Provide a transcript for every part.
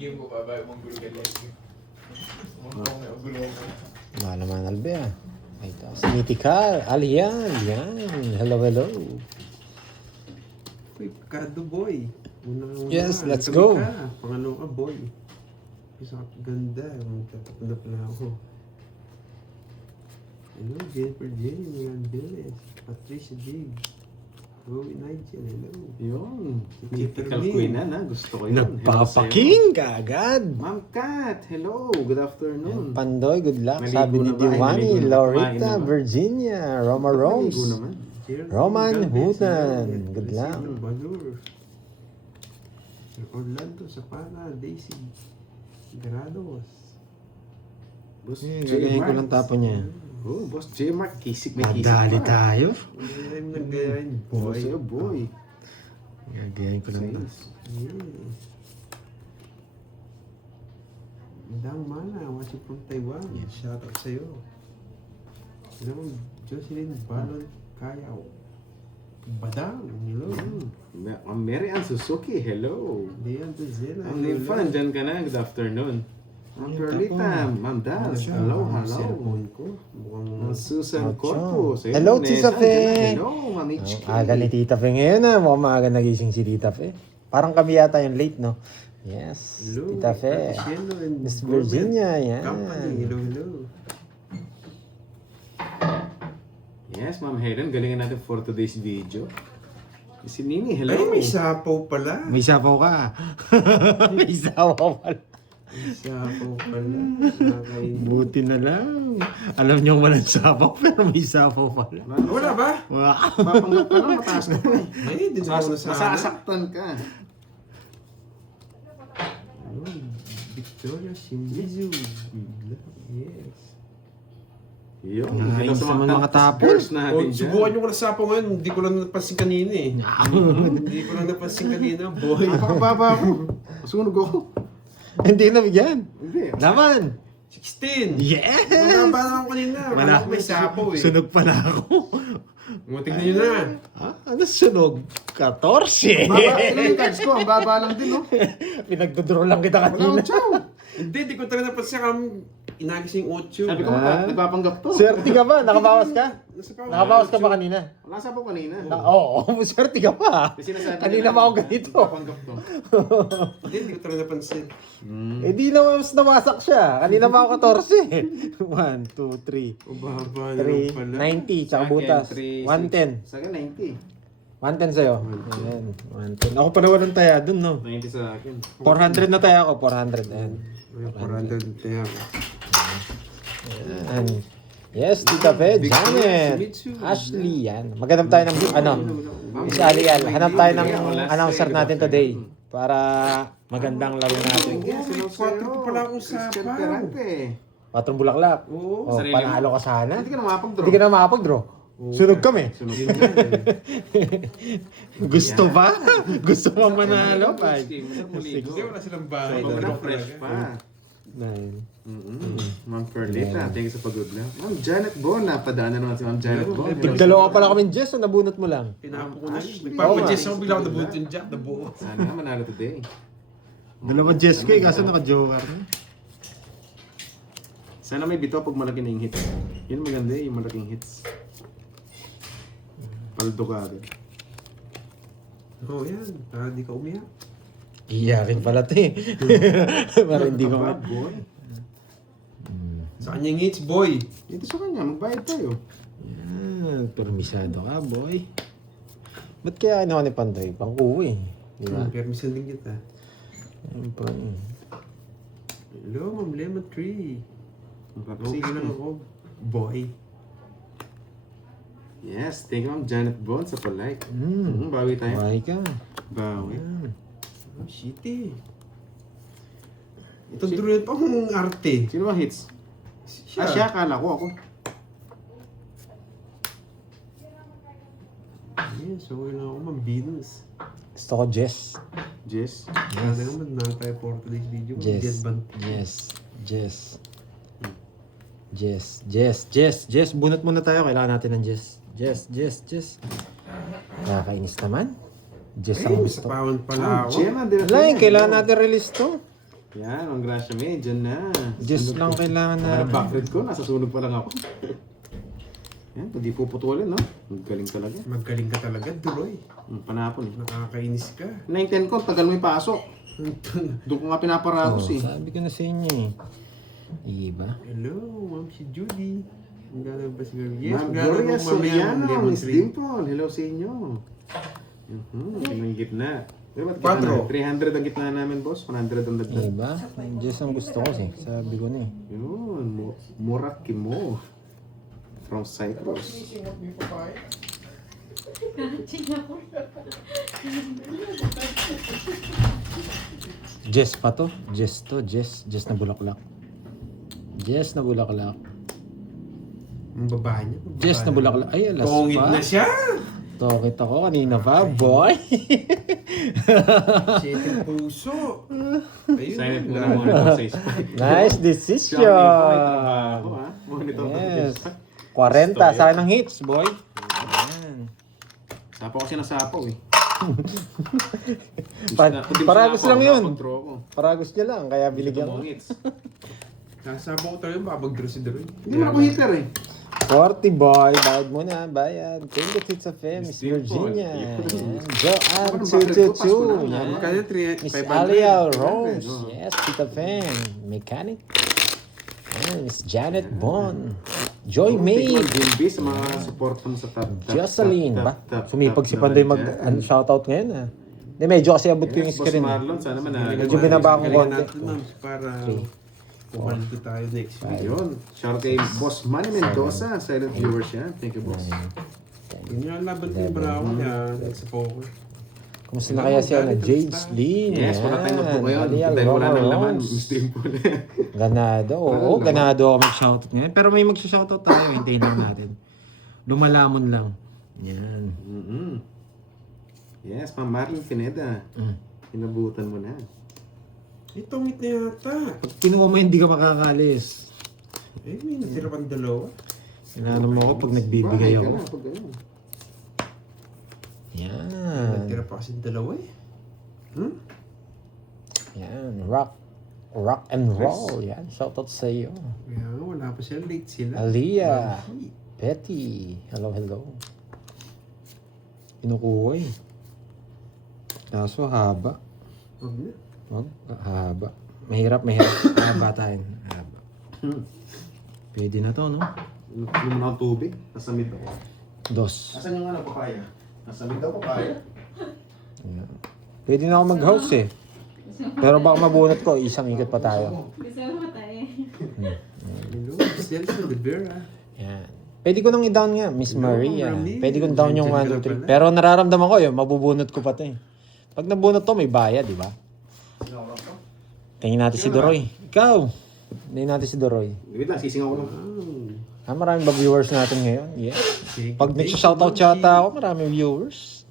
Game ko pa ba mong gulo ka lagi? Wala naman albe ah. Ito, si Mythical. Alian, yan. Hello, hello. Uy, Kado boy. Una. Yes, let's Gabi go. Ka. Pangano ka boy. Isa ganda. Magkakapanda pala ako. Hello, Jennifer J. Mirandeles. Patricia Big. Chloe Nigel, hello. Yun. Chipper Mythical Lee. Queen na, gusto ko yun. Nagpapaking ka agad. Ma'am Kat, hello. Good afternoon. Pandoy, good luck. Maligo Sabi ni na ba? Ay, Diwani, maligo na. Loretta, Kumain na ba? Virginia, Roma Rose. Maligo naman. Geraldine Roman Galvez, Hutan. hello. Good Recibo luck. Balur. Sir Orlando Zapata, Daisy Grados. Boss Gagayin ko lang tapo niya. Oh, Boss J. Mark, kisik may kisik Nadali pa. tayo. Wala na yung nagayain, Boy, boy. sa'yo, boy. Gagayin ko lang tapo. Yes. Yes. Dang Mana, watching from Taiwan. Shout out sa'yo. Hello, Jocelyn Balon Kayaw. Badang, hello. Ma'am Mary Ann Suzuki, hello. Dian Tazela. Ang Ninfa, nandyan ka na. Good afternoon. Ma'am Perlita, Ma'am Daz, hello, hello. Cellphone ko. Mukhang Ma'am Susan Ocho. Corpus. Hello, Nessa, Tita Fe. andyan na. Hello, Ma'am HK. Aga ni Tita Fe ngayon ah. Mukhang maaga nagising si Tita Fe. Parang kami yata yung late, no? Yes, hello. Tita Fe. Artesiano and Miss Gourmet Virginia, yan. Company, hello, hello. Yes, Ma'am Helen, galingan natin for today's video. Si Nini, hello. Ay, may sapaw pala. May sapaw ka. May sapaw pala. May sapaw pala. Nakakain. Buti na lang. Alam niyo walang sapaw pero may sapaw pala. Wala ba? Wow. Papanggap ka lang, mataas ka pa. Ay, din ako nasana. Masasaktan ka. Hello, Victoria Shimizu. Yes. Yun. Ay, Hello sa mga katapos. girls natin dyan. Subukan nyo ko na sapaw ngayon. Hindi ko lang napansin kanina eh. Hindi ko lang napansin kanina, boy. Napakababa ako. Masunog ako. Hindi na bigyan. Hindi. Naman. 16! Yes! Malaba na ako kanina. Wala ko may sapaw eh. Sunog pala ako. Tingnan nyo na. Ano sunog? 14. Baba, ito yung cards ko. Ang baba lang din, no? Pinagdodro lang kita Wala kanina. akong chow. Hindi ko talaga napansin kami inagis yung 8. Sabi ko, nagpapanggap to. Swerte ka ba? Nakabawas ka? Nasa pa Nakabawas ka ba kanina? Wala sa po kanina. Oo, swerte ka pa. Kasi sinasabi Kanina nila, pa ako ganito. Nagpapanggap to. Hindi ko talaga napansin. Eh di na mas nawasak siya. Kanina pa ako 14. 1, 2, 3. O baba 3, naman pala. 90, tsaka butas. 110. Sa akin, 90. 110 sa'yo. Ayan, 110. Ako pala walang taya dun, no? 90 sa akin. 400 na taya ako, 400. Ayan. May 400 tayo. Ayan. Yes, Tita Fe, Janet, Ashley, yan. Maghanap tayo ng, Miss Alial, hanap tayo ng announcer natin today. Para magandang laro natin. May 4 pa pala akong Christian sapaw. Perante. Patrong bulaklak. Oo. Oh, Sarili panalo ka sana. Hindi ka na makapag-draw. Hindi ka na makapag-draw. Sunog kami. Sunog Yun ka. nga eh. Gusto ba? Gusto mo manalo? Masarap hindi maligo. wala silang bahay. Pag na fresh pa. 9. Ma'am Perlita, thank you sa pag-good luck. Ma'am Janet Bon, napadaan na naman si Ma'am Janet Bon. Tigdalawa pala kami Jess, so nabunot mo lang. Pinapo ko na yun. Ashley. Nagpapajess ako bigla ako nabunot yung jack, nabuo. Sana nga manalo today. Dalawa Jess ko eh, kaso naka-joker na. Sana may bito pag malaki na yung hits. Yun maganda yung malaking hits. Paldo ka agad. Oo yan, para di ka umiyak. Iyakin pala ito eh. Para hindi ko Bad boy. Sa kanyang hits, boy. Dito sa kanya, magbayad tayo. Yan, permisado ka boy. Ba't kaya ano ka ni Pandoy? Pang-uwi. Di ba? Permission din kita. Ayun pa eh. Hello, Ma'am Lemon Tree. Okay lang ako, boy. Yes, thank you Ma'am Janet Bon sa polite. Mm. Bawi tayo. Buhay ka. Bawi. Yan. Oh, shitty. Ito druid pa kung arte. Sino ba hits? Siya. Siya, kala ko ako. Yes, okay lang ako, Ma'am Venus. Gusto ko Jess. Jess. Kaya naman na tayo for today's video. Jess. Get bant. Jess. Jess. Jess. Jess. Jess. Jess. Bunot muna tayo. Kailangan natin ng Jess. Jess. Jess. Jess. Nakakainis naman. Jess Ay, ang may gusto. sapawan pala ako. Jenna, Wala yun. Kailangan natin release to. Yan, ang grasya may, dyan na. Just lang kailangan Ang na. backread ko, nasa sunog pa lang ako. Yan, hindi puputulin, no? Ang galing talaga. Magaling ka talaga, Duroy. Panapon eh. Nakakainis ka. 9-10 ko, tagal mo ipasok. Doon ko nga pinaparagos eh. Sabi ko na sa inyo eh. Iba? Hello, Ma'am si Judy. Ang gano'n ba siguro? Yes, Ma'am ang gano'n Gloria po mamaya Soriano, lemon Miss tree. Dimple, hello sa inyo. Yung gitna. Pero ba't Quatro. gitna na? 300 ang gitna namin, boss. 100 ang dagdag. Iba? Just ang gusto ko eh. Sabi ko na eh. Yun, Murakimo. From Cyprus. Singot mo yung papaya. Jess pa to? Jess to? Jess na bulaklak. Jess na bulaklak. Ang babae niya. Jess na bulaklak. Ay, alas Tongit pa. na siya! Tokit ako kanina pa, boy. Siyete puso. Ayun. Sign it mo wala. na monitor sa spike. Nice Siya, decision. trabaho, ha? Monitor na Yes. sa 40 sa akin ng hits, boy. Ayan. Sapaw kasi nasapaw eh. Paragos lang yun. Kontro ko. Paragos niya lang, kaya binigyan ko. Tumungits. Nasama ko talaga baka mag-draw si Duroy. Hindi mo na ako hitter eh. 40 boy, bayad muna, bayad. Thank you, Tits of Fame, Miss Miss Dimple. Virginia. Yeah. Ayan. Joanne Ano, bakit ko? Pasko 222. na. Yan. Kaya Miss 500. Alia Rose. oh. Yes, Tita Fame. Mechanic. Ayan, Miss Janet Bon. Joy May. Jimby sa mga support mo sa top. Jocelyn. Ba? Sumipag si Pandoy mag-shoutout ngayon ah. Hindi, medyo kasi abot ko yung Yes, Boss screen. Marlon, sana man na. Medyo binaba akong Galingan konti. natin nun para pumalito tayo next week. Ayun. Shout kay Boss Manny Mendoza. Silent viewer siya. Thank you, boss. Yun yung laban ko yung Bravo yan sa poker. Kumusta na kaya si ano? James Lin. Yes, wala tayong notebook ngayon. Alia Tayo wala ng laman. Rose. Miss Dimple. Ganado. Oo, ganado ako mag-shoutout ngayon. Pero may mag-shoutout tayo. Hintayin lang natin. Lumalamon lang. Yan. Yes, Ma'am Marlene Pineda. Inabutan mo na. Itong na yata. Pag kinuha mo, hindi ka makakalis. Eh, may natira pang dalawa. Sinano mo ako pag nagbibigay Bahay ka ako. na, pag ganun. Yan. Natira pa kasi dalawa eh. Yan. Rock and roll. Yan. Shoutout sa iyo. Kaya nga, wala pa sila. Late sila. Aliyah. Ay, Betty. Hello, hello. Kinukuha eh. Kaso haba. wag na. Wag. Haba. Mahirap. Haba tayo. Haba. Pwede na to, no? Inom na ang tubig. Nasa mid ako. Dos. Asan yung ano, papaya? Nasa mid daw, papaya. Yan. Pwede na ako mag-house eh. Pero baka mabunot ko, isang ikot pa tayo. Gusto mo matay. Hello, Celso de Vera. Yan. Pwede ko nang i-down nga, Miss Maria. Rami. Pwede kong down yung 1, Nandiyan ka 2, 3. na pala. Pero nararamdaman ko yun, mabubunot ko pa ito eh. Pag nabunot to, may bayad, di ba? Tingin natin si Doroy. Ikaw! Tingin natin si Doroy. Wait lang, sising ako lang. Maraming ba viewers natin ngayon? Yes. Sige. Pag nagsha-shoutout yata ako, maraming viewers.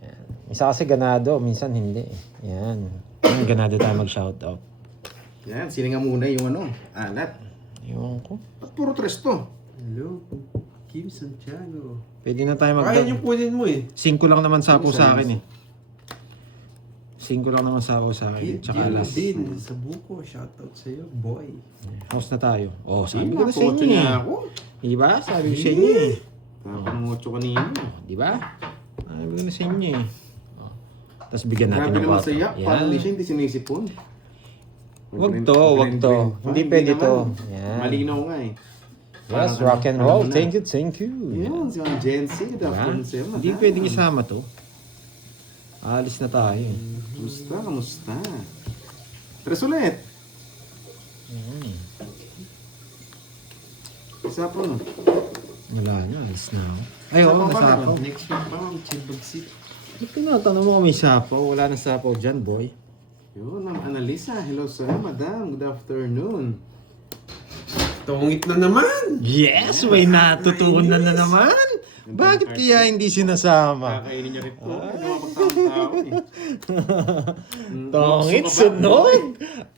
Yan. Isa kasi ganado, minsan hindi. Yan. Yan, ganado tayo mag-shoutout. Yan, sininga muna yung ano, alat. Ewan ko. At puro tres to. Hello, Kim Santiago. Pwede na tayo Kaya mag- yung kunin mo eh. 5 lang naman sapo sa akin eh. 5 lang naman sapo sa akin. Kid Tsaka alas. din sa buko. Shoutout sa'yo, boy. House na tayo. Oh, sabi Sabi ko na sa inyo niya eh. ako. Diba? Sabi ko sa inyo eh. Tapos ng 8 kanina. Diba? Sabi ko na sa inyo eh. Oh. Tapos bigyan natin Grabe ng naman bata. saya. Parang hindi siya hindi sinisipon. Wag to. Hindi pwede to. Yan. Malinaw nga eh. Yes, Parang rock and ano roll. na. Thank you, thank you. Yun, si Ma'am Jency. Good Diba? afternoon sa'yo. Hindi pwedeng isama to. Alis na tayo. Kamusta? Kamusta? Tres ulit. Isa po no. Wala na, alis na ako. Ay, oo, Sapaw pa nasapaw. Next week pa, mag-chibagsit. Ba't tinatanong mo kung may sapaw? Wala nang sapaw dyan, boy. Yun, Ma'am Annalisa. Hello sir, madam. Good afternoon. Tongit na naman! Yes, may natutunan na naman. Bakit kaya hindi sinasama? Kakainin niya rin po. Lumapagtawang-tao eh. Tongit, Nokso ka ba? sunod.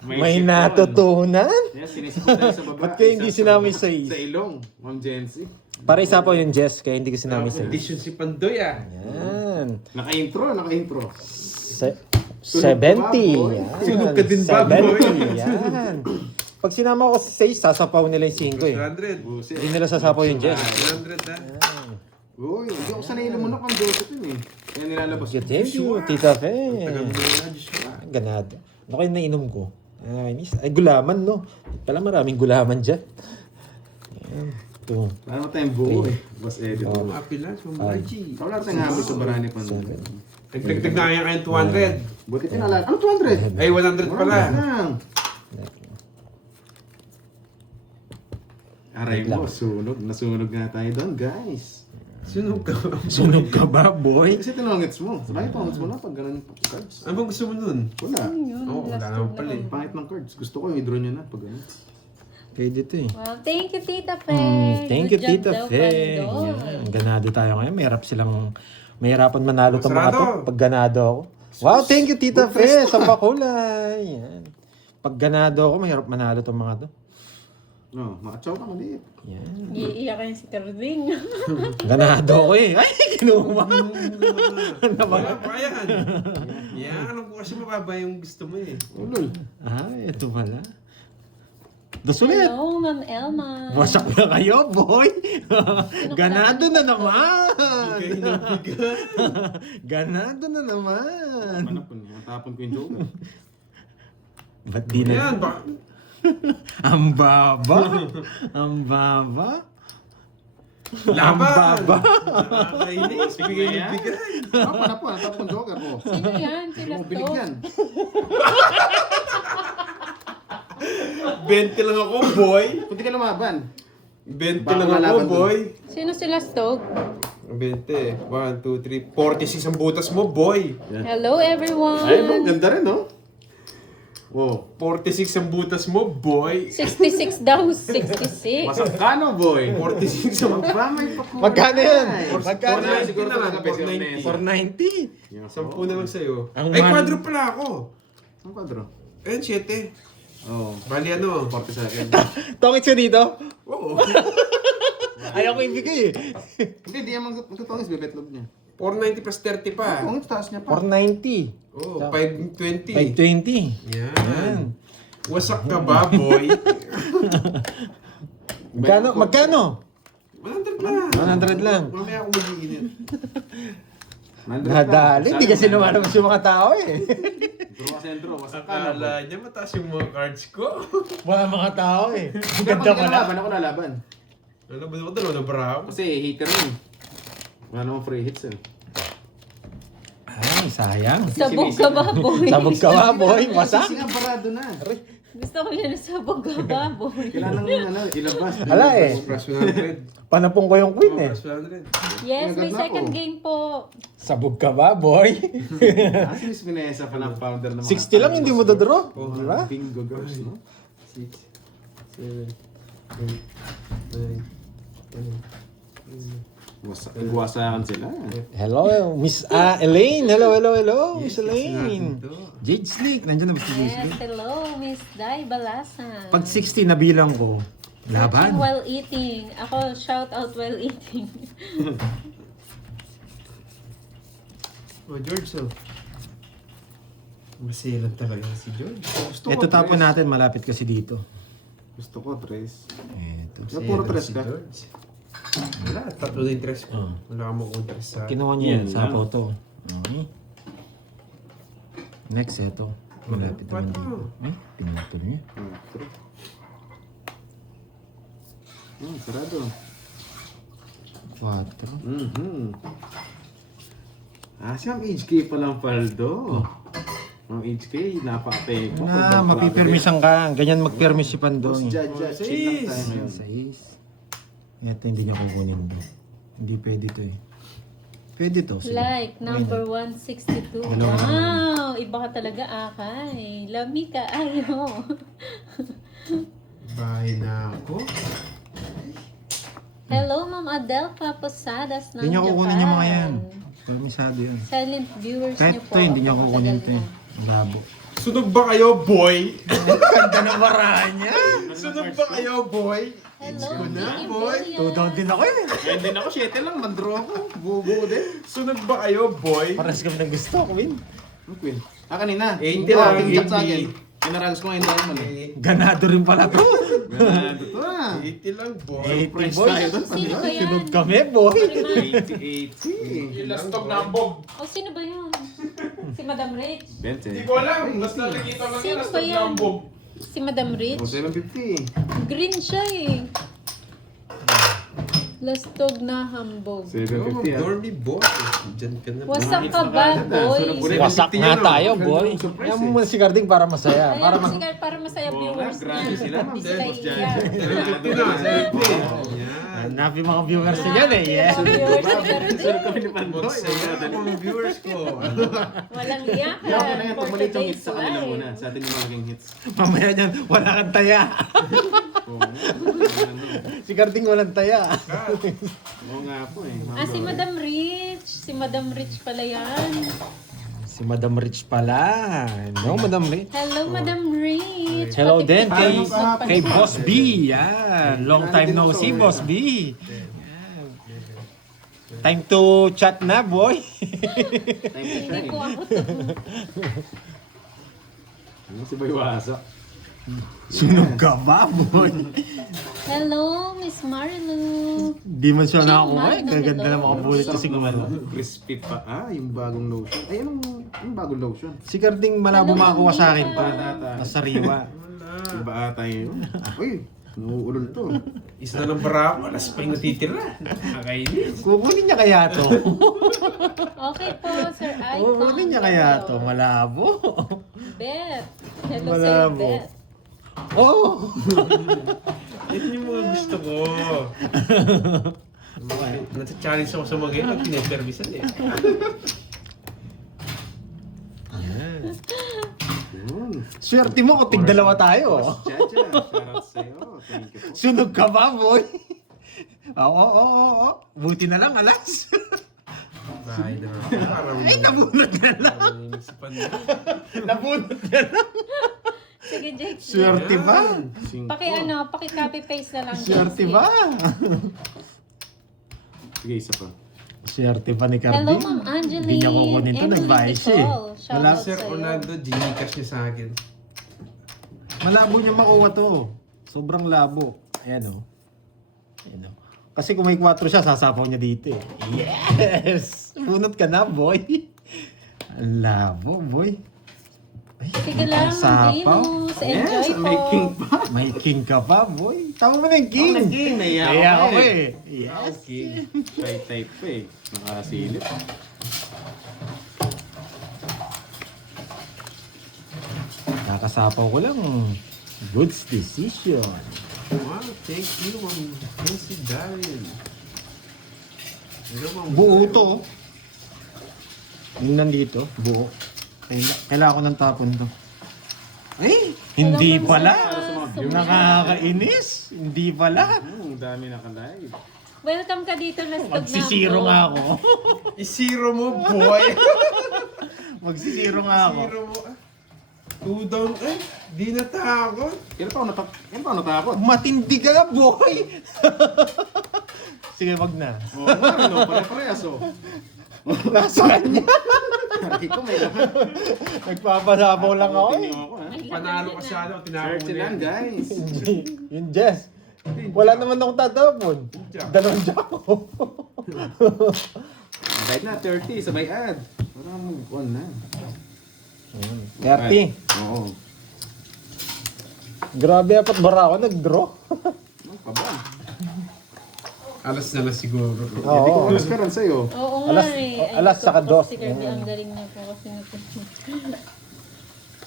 May May sipon. natutunan. Yes, sinisipon tayo sa baba. Ba't kaya hindi Isa sinama baba. sa is? Sa ilong, Ma'am Jency. Para isa po yung Jess, kaya hindi ko sinama sa Condition si Pandoy ah. Yan. Naka-intro. Sa 70. Yan. Sunog ka din ba, boy? 70. Yan. Pag sinama ko sa 6, sasapaw nila yung 5 eh. 100. Buset. Hindi nila sasapaw yung Jess. 100 na. Uy, hindi ako sanay lumunok ang Josephine eh. Kaya nilalabas ko. Thank you, Tita Fe. Tagal mo na, Joshua. Ganado. Ano kayo nainom ko? Ay, gulaman, no? Pala maraming gulaman dyan. Ayan. Ito. Wala naman tayong buo eh. Boss Eddie. Oh. Happy lunch, Mama Reggie. Wala tayong habit sa barani pa. Dagdag na kaya kayong 200. Buti pinalala. Ano 200? Ay, 100 pala. Lang. Aray mo, sunog. Nasunog nga tayo doon, guys. Sunog ka. Sunog ka ba, boy? Kasi tinongits mo. Sabay tinongits mo na pag ganun yung cards. Ano bang gusto mo nun? Wala. Oo, wala naman pala eh. Pangit ng cards. Gusto ko yung i-draw nyo na pag ganun. Pwede to eh. Wow, thank you, Tita Fe. Thank you, Good job Tita daw, Fe. Pandor. Yan. Ganado tayo ngayon. Mahirapan manalo itong mga to. Sarado. Pag ganado ako. Wow, thank you, Tita Fe. Sa pakulay. Yan. Pag ganado ako, mahirap manalo itong mga to. No, makachaw ka maliit. Yan. Iiyakin si Carding. Ganado ako eh. Ay, kinuha. Wala pa yan. Yan, alam ko kasi mababa yung gusto mo eh. Ulol. Ito pala. Ulit. Hello, Ma'am Elma. Wasak na kayo, boy. Ganado na naman. Bigay ng bigat. Ganado na naman. Manapon niya. Tapon ko yung joker. Ba't di na? Yan, ba? Ang baba. Ang baba. Laban. Ang baba. Nakakainis. Bigay ng bigat. Ano pa na po? Natapon yung joker ko. Sino yan? Sila Mo to? binigyan. 20 lang ako, boy. Kung di ka lumaban. 20 Baka lang malaban ako, boy. Sino sila Stog? 20. 1, 2, 3, 46 ang butas mo, boy. Hello, everyone. Ay, no, ganda rin, no? Wow. 46 ang butas mo, boy. 66 daw, 66. Masang kano, boy. 46 ang Mamay pa ko. Magkano yan? Magkano Magkano yan? Siguro talaga peso 490. 490. 10 na lang sa'yo. Ang Ay, man- kwadro pala ako. Ang kwadro. Ayun, 7. Oo. Bali ano? 40 sa akin. Tongit siya dito? Oo. Ayaw ko ibigay eh. Hindi, di yan magtutongis. Bebetlog niya. 490 plus 30 pa. Tongis, taas niya pa. 490. Oo, 520. 520. Yan. Wasak ka ba, boy? Magkano? 100 lang. 100 lang. Mamaya ako mag-iinit. Nadali. Hindi kasi lumalabas yung mga tao eh. Draw ka sentro. Wasak kano. Akala niya mataas yung mga cards ko. Wala mga tao eh. Ang Ganda ganda pala. Ako lalaban. Ano ba ako dalawa na brown? Kasi hater rin. Wala namang free hits eh. Ay, sayang. Sabog ka ba, boy? Sabog ka ba, boy? Wasak? Kasi nga barado na. Gusto ko yan, sabog ka ba, boy? Kailangan ilabas. Hala eh. Plus 100. Panapong ko yung queen eh. Plus 100. Yes, may Agad na second ako. game po. Sabog ka ba, boy? Ah, si Miss Vanessa pa ng founder ng mga 60 lang, hindi mo dadraw. Oh, Di ba? Bingo girls, no? 6, 7, 8, 9, 10. Nagwasakan sila. Hello, Miss Elaine. Hello, Miss Elaine. Jade Slick. Nandiyan na ba si Jade Yes, Slick? hello, Miss Dai Balasan. Pag 60 na bilang ko, Watching laban. while eating. Ako, shout out while eating. Oh, George, so. Masilan talaga si George. Gusto Ito ko, tapon tres. natin, malapit kasi dito. Gusto ko, tres. Ito. Na puro tres Si ka. George. Wala, tatlo na yung tres ko. Oh. Wala ka makuha tres sa... Kinuha niya yan Yan sa lang. photo. Okay. Next, ito. Malapit naman Paano? dito. Eh, pinutol niya. Tres. Sarado. 4. Ah, si Ma'am HK palang paldo. Ma'am HK, napaka-apego. Na, mapipirmisan ka. Ganyan magpirmis si Pandong. Boss, chill lang tayo ngayon. 6. Ito hindi niya kukunin to. Hindi pwede to eh. Pwede to. Sige. Like, Why number not? 162. Hello. Wow! Iba ka talaga, Akay. Lami ka, ayo. Bahay na ako. Hello, Ma'am Adelfa Posadas ng Hindi niya Japan. kukunin yung mga yan. Permisado yan. Silent viewers Kahit niyo po. to, hindi niya ako kukunin matagal to eh. na. Ang labo. Sunog ba kayo, boy? Ganda ng baraan niya. Sunog ba kayo, boy? Hello, Ko na, Vicky boy. Villan. 2 down din ako eh. Ngayon din ako, 7 lang. Mandro ako. Bubuo din. Sunog ba kayo, boy? Paras kami ng gusto, Queen. Ang queen. Kanina. 80 lang, Tingkat sa 80. akin. Kinaragos ko ngayon tayo mali. Ganado rin pala to. Ganado to ah. 80 lang, boy. 80 Surprise boy. tayo doon. Sino ba yan? Sunod kami, boy. 80. Yung lastog na ambog. O, sino ba yun? Si Madam Rich. Bente. Hindi ko alam. Basta nakikita lang Sino yung ba lastog yan? na ambog. Si Madam Rich. O 750. Green siya eh. Lastog na hambog. 750 ah. Dormy boy. Diyan ka na. Wasak ka ba, boy? Wasak nga tayo, boy. Surprise Yan mo si Garding para masaya. Ayaw Para mo sigar para masaya Oo viewers nga, grabe niya. sila, ma'am. Hindi sila Boss Jan. iiyak. 750 na, 750. Yan. Hanapin mga viewers niya eh. Yeah. Mga viewers ni Sure Garding. kami ni Pandoy. Magsaya ang mga viewers ko. Walang iyakan. Kaya okay na yan, for pag maliit yung today's hits sa kanila live. muna. Sa atin yung malaking hits. Mamaya niyan, wala kang taya. Oo nga. Ano. Si Garding walang taya. Oo nga po eh. Ah, si Madam Rich. Si Madam Rich pala yan. Si Madam Rich pala. No, Madam Rich. Hello, Madam Rich. Hello Pati din kay, pati- kay Boss B. Yan. Long time no see, Boss B. Yan. Time to chat na, boy. Time to Hindi shine. po ako to. Ano si Boy Wasak? Sunog ka ba, boy? Hello, Miss Marilu. Di man siya Chill, nakakuha. man. Gaganda na makabulit to si Gumalo. Crispy pa. Ah, yung bagong lotion. Ay, anong bagong lotion? Si Garding malabo Hello, makakuha sa akin Mika. to. Nasariwa. Iba ata yun. Uy, nauulol to. Isa na ng barako, alas pa yung natitira. Nakainis. Kukunin niya kaya to. Okay po, Sir Icon. Kukunin niya kaya to. Malabo. Beth. Hello, Sir Malabo. Beth. Oh! Yan yung mga gusto ko. Nasa-challenge ako sa mga ganyan, pinaservisan eh. Yun. Swerte mo kung tigdalawa tayo. Chacha, shoutout sa'yo. Thank you po. Sunog ka ba, boy? Oo. Buti na lang, alas. Bahay na ako. Ay, nabunot na lang. Nabunot na lang. Sige, Jake. Swerte ba? Paki-copy paste na lang. Swerte Jake. ba? Sige, isa pa. Swerte pa ni Cardi. Hello, Ma'am Angeline. Hindi niya kukunin to, Emily nagbayad siya eh. Nicole. Shout Wala, out Sir sa'yo. Orlando, ginikas niya sa akin. Malabo niya makuha to. Sobrang labo. Ayan o. Ayan o. Kasi kung may 4 siya, sasapaw niya dito eh. Yes! Punot ka na, boy. Ang labo, boy. Ay, Sige lang, sapaw. Venus. Yes, Enjoy may po. king pa. May king ka pa, boy. Tama mo na yung king. Oh, king. Naiya Naiya ako ako eh. eh. Yes. Shy type pa eh. Nakasilip. Nakasapaw ko lang. Goods decision. Wow, thank you, Ma'am Lucy Darren. Hello, Ma'am. Buo to. Yung nandito, buo. Kailangan ko ng tapon to. Ay, hindi Hello, pala. Ma'am. Nakakainis. Hindi pala. Ang dami nakalive. Welcome ka dito, Lastog na Magsisiro nga ako. I-zero mo, boy. Magsisiro nga ako. Zero mo. 2 down, eh. Di natakot. Kailan pa ako natakot? Matindi ka, boy. Sige, wag na. Oo nga, no? Pare-parehas oh. Nasa kanya. Aray ko, may laman. Nagpapasabaw lang ako eh. Tingin ako, ha? Panalo ka siya, ano, tinakot Search lang, guys. Yung Jess. Wala naman akong tatapon. Dalawang jack ko. Kahit na, 30, sabay ad. Parang move on na. 30. Oo. Grabe, apat bara ako. Nag-draw. Ano ka ba? Alas na lang siguro. Hindi ko Oo. oras ka rin sa'yo. Oo nga Alas- eh. Ay, alas ito saka po dos. Si Kirby, ang galing niya po kasi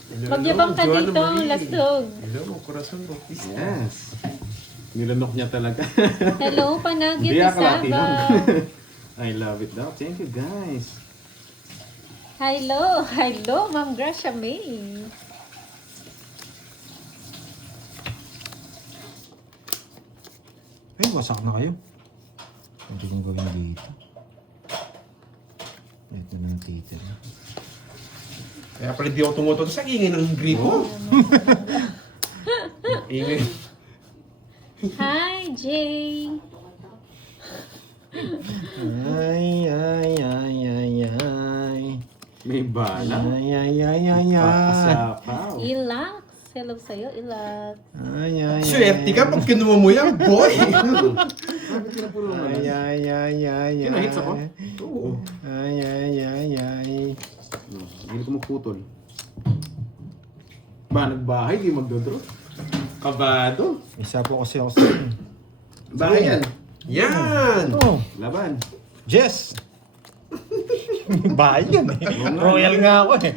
Hello, Magyabang ka Joanna dito, Marie. Lastog. Hello, mga corazon mo. Yes. Nilanok niya talaga. Hello, Panagit Hindi ako Latino. Isaba. I love it daw. Thank you, guys. Hello, Ma'am Gracia May. Ay, wasak na kayo. Pwede kong gawin dito. Ito na ang titer. Kaya pala di ako tumutot sa ingay ng gripo. Ingay. Hi, Jay. Ay. May bala. Ay. Pasapaw. Ilax. Hello sa'yo, Ilax. Ay. Swerte ka pag kinuha mo yan, boy! Bakit pinapulungan? Ay. Kinahits ako? Oo. Ay. Hindi ko magputol. Ba, nagbahay, di magdodraw. Kabado. Isa po kasi ako sa Bahay yan. Yan! Oh, Laban. Jess! Bahay yun eh. Royal nga ako eh.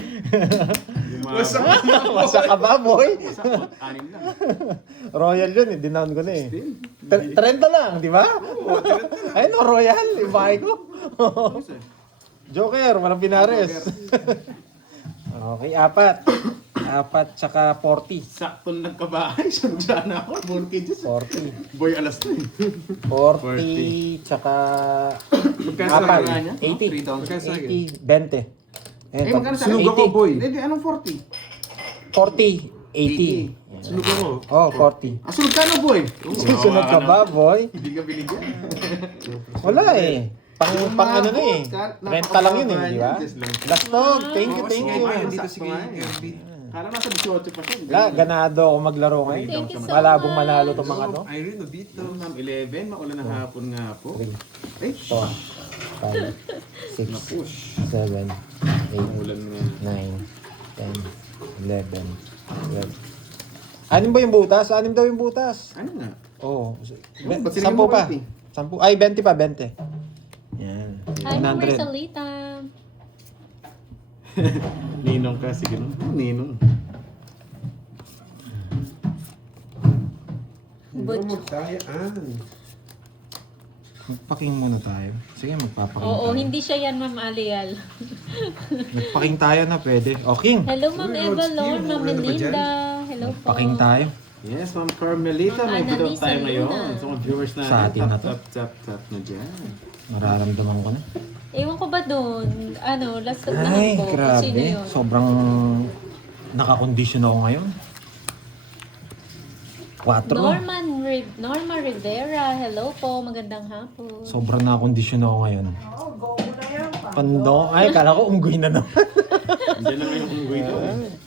Masa ka ba, boy? Anim lang. Royal yun eh. Dinown ko na eh. Still. 30 lang, di ba? Ayun o, Royal. Yung bahay ko. Joker, walang pinares. Okay, 4 tsaka 40. Sakto nagkabahay. Sana ako. Mortgages. 40. Boy, alas na eh. 40 tsaka Magkano sa kanya niya? 80. 3,000. Magkano sa akin? 80, 20. Eh, magkano sa Sunog ako, boy. Hindi, anong 40? 40, 80. Sunog ako. Oh, 40. Ah, sunod ka na, boy. Susunod ka ba, boy? Hindi ka binigyan. Wala eh. Pang ano na eh. Renta lang yun eh, di ba? Last dog. Thank you. Dito sige, Kirby. Kala nasa 18 pa siya. Wala, ganado ako maglaro ngayon. Thank you so Malabong much. manalo tong mga to. Irene Obito. Ma'am, 11, maulan ng hapon nga po. Ay, Ito. 5, 6, napush. 7, 8, Ulan nga. 9, 10, 11, 12. Anim ba yung butas? Anim daw yung butas. Ano nga? Oo. Ba't sinigyan 10 mo pa. 20? 10. Ay, 20 pa, 20. Yan. Hi, Ma'am 100. Marcelita. Ninong ka, sige no. Ninong. Butch. Magtayaan. Magpaking muna tayo. Sige, magpapaking Oo, tayo. hindi siya yan, Ma'am Alial. Magpaking tayo na pwede. Okay. Hello, Ma'am Uy, Eva Lord Lord, Steve, Ma'am wala na ba dyan? Melinda. Hello po. Paking tayo. Yes, Ma'am Carmelita, may Ma'am video Annalisa tayo ngayon. Luna. So, mga viewers natin, Sa atin na to. tap na dyan. Nararamdaman ko na. Ewan ko ba doon? Ano, last na Ay, po. Sino grabe. yun? Sobrang nakakondisyon ako ngayon. 4. Norma Rivera. Hello po. Magandang hapon. Sobrang nakakondisyon ako ngayon. Pando. Ay, kala ko unggoy na naman. Andiyan na ngayon kung guido.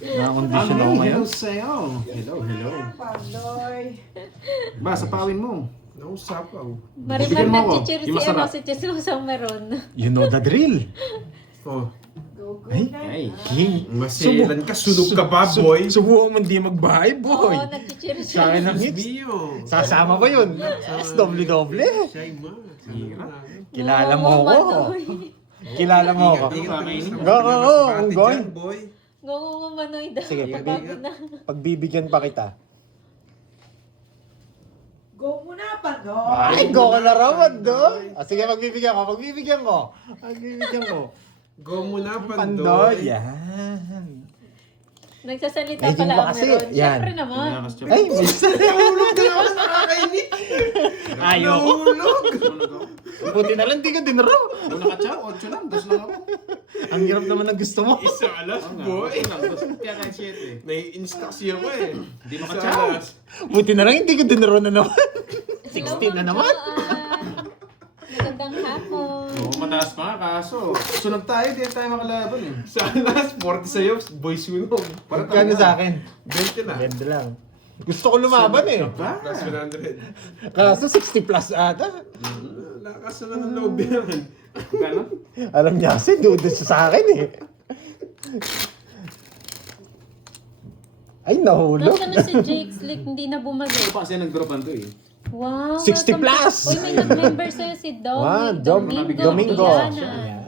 Nakakondisyon ako ngayon. Hello sa'yo. Hello. Ba, sa pawin mo. Nausapaw. Marimar Bigyan mo ako. nag-cheer Yung si ano, masarap. si Chesusa Meron. You know the drill. Oh, Ay, Ay. maselan ka. Sunog ka ba, boy? Subukan mo hindi magbahay, boy. Oo, nag-cheer Sa akin siya. ang hits. Mio. Sasama ba yun? Yes, doble-doble. Shy ma. Kilala mo Oo, ako. Manoy. Kilala mo ako. Go, unggoy. boy. Ngungungo Manoy daw. Sige, Bago na. pagbibigyan pa kita. Go muna, Pando. Ay, go ka na raman doon. Sige, pagbibigyan ko. Pagbibigyan ko. Go muna, Pandoy. Yan. Nagsasalita Ay, pala yun ba ang kasi? Meron. Yan. Siyempre naman. Ay, minsan. Nahulog na ako, nakakainis. Ayoko. Nahulog. Buti na lang, di ka dinaro. Una ka chow, 8 lang, 2 lang ako. Ang hirap naman ang gusto mo. Isa alas, boy. Kaya kahit 7 eh. Nai-instruction ko eh. Hindi Isa makachow. alas. Buti na lang, hindi ko dinaro na naman. Hello, 16 na Ma'am naman. Joanne. Magandang hapon. Oo, mataas pa nga, kaso. Sunod tayo, di tayo makalaban eh. Sa alas, 40 sa'yo, boy sunog. Magkano sa akin? 20 na. Ganda lang. Gusto ko lumaban eh. Ba? Plus 100. Kaso 60 plus ata. Lakas na ng loob yan. Kano? Alam niya kasi, dudo siya sa akin eh. Ay, nahulog. Nasaan na si Jake Slick? Hindi na bumalik. Ito pa kasi nag-dropan to eh. Wow. 60 welcome plus. Uy, may nag-member sa'yo si Wow, Domingo. Domingo. Diana.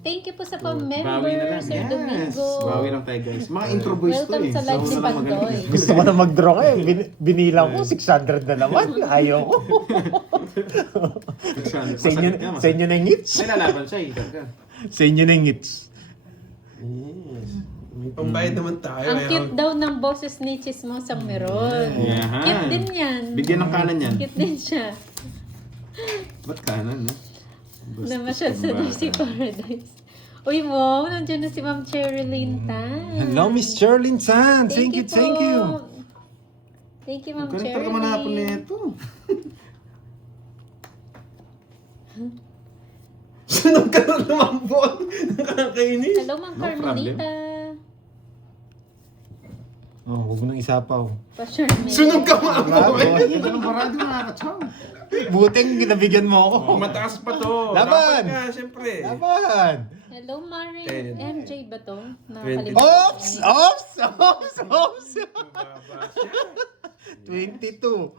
Thank you po sa pag-member, Bawi na lang. Sir Yes. Domingo. Bawi lang tayo guys. Mga intro boys to Welcome eh. sa live si Una lang magaling. Pandoy. Gusto ko na mag-draw kayo. Binilang ko, 600 na naman. Ayaw ko. Sa inyo na yung hits. May lalaban siya eh. Talaga. Sa inyo na yung hits. Yes. May pambayad naman tayo. Ang kaya- cute daw ng boses ni Chismosang Meron. Yahan. Cute din yan. Bigyan ng kanan yan. Cute din siya. Ba't kanan no? Namasyal sa Darcy Paradise. Uy, wow. Nandiyan na si Ma'am Cherilyn Tan. Hello, Miss Sherlyn San. Thank you, po. thank you. Thank you, Ma'am Ganun Cherilyn. talaga manapon nito. Sunog ka na lumambon. Nakakainis. Hello, Ma'am No problem. Carmelita. Oh, huwag mo nang isapaw. Pa-Charmaine. Sunog ka Bravo. maamoy. Ito ng barado mga kachaw. Buting ginabigyan mo ako. Mataas pa to. Laban! Dapat nga, syempre. Laban! Hello, Mari. Ten. MJ ba to? 20. Nakakalimutan. Oops! Oops! Oops! Oops! Baba siya. 22.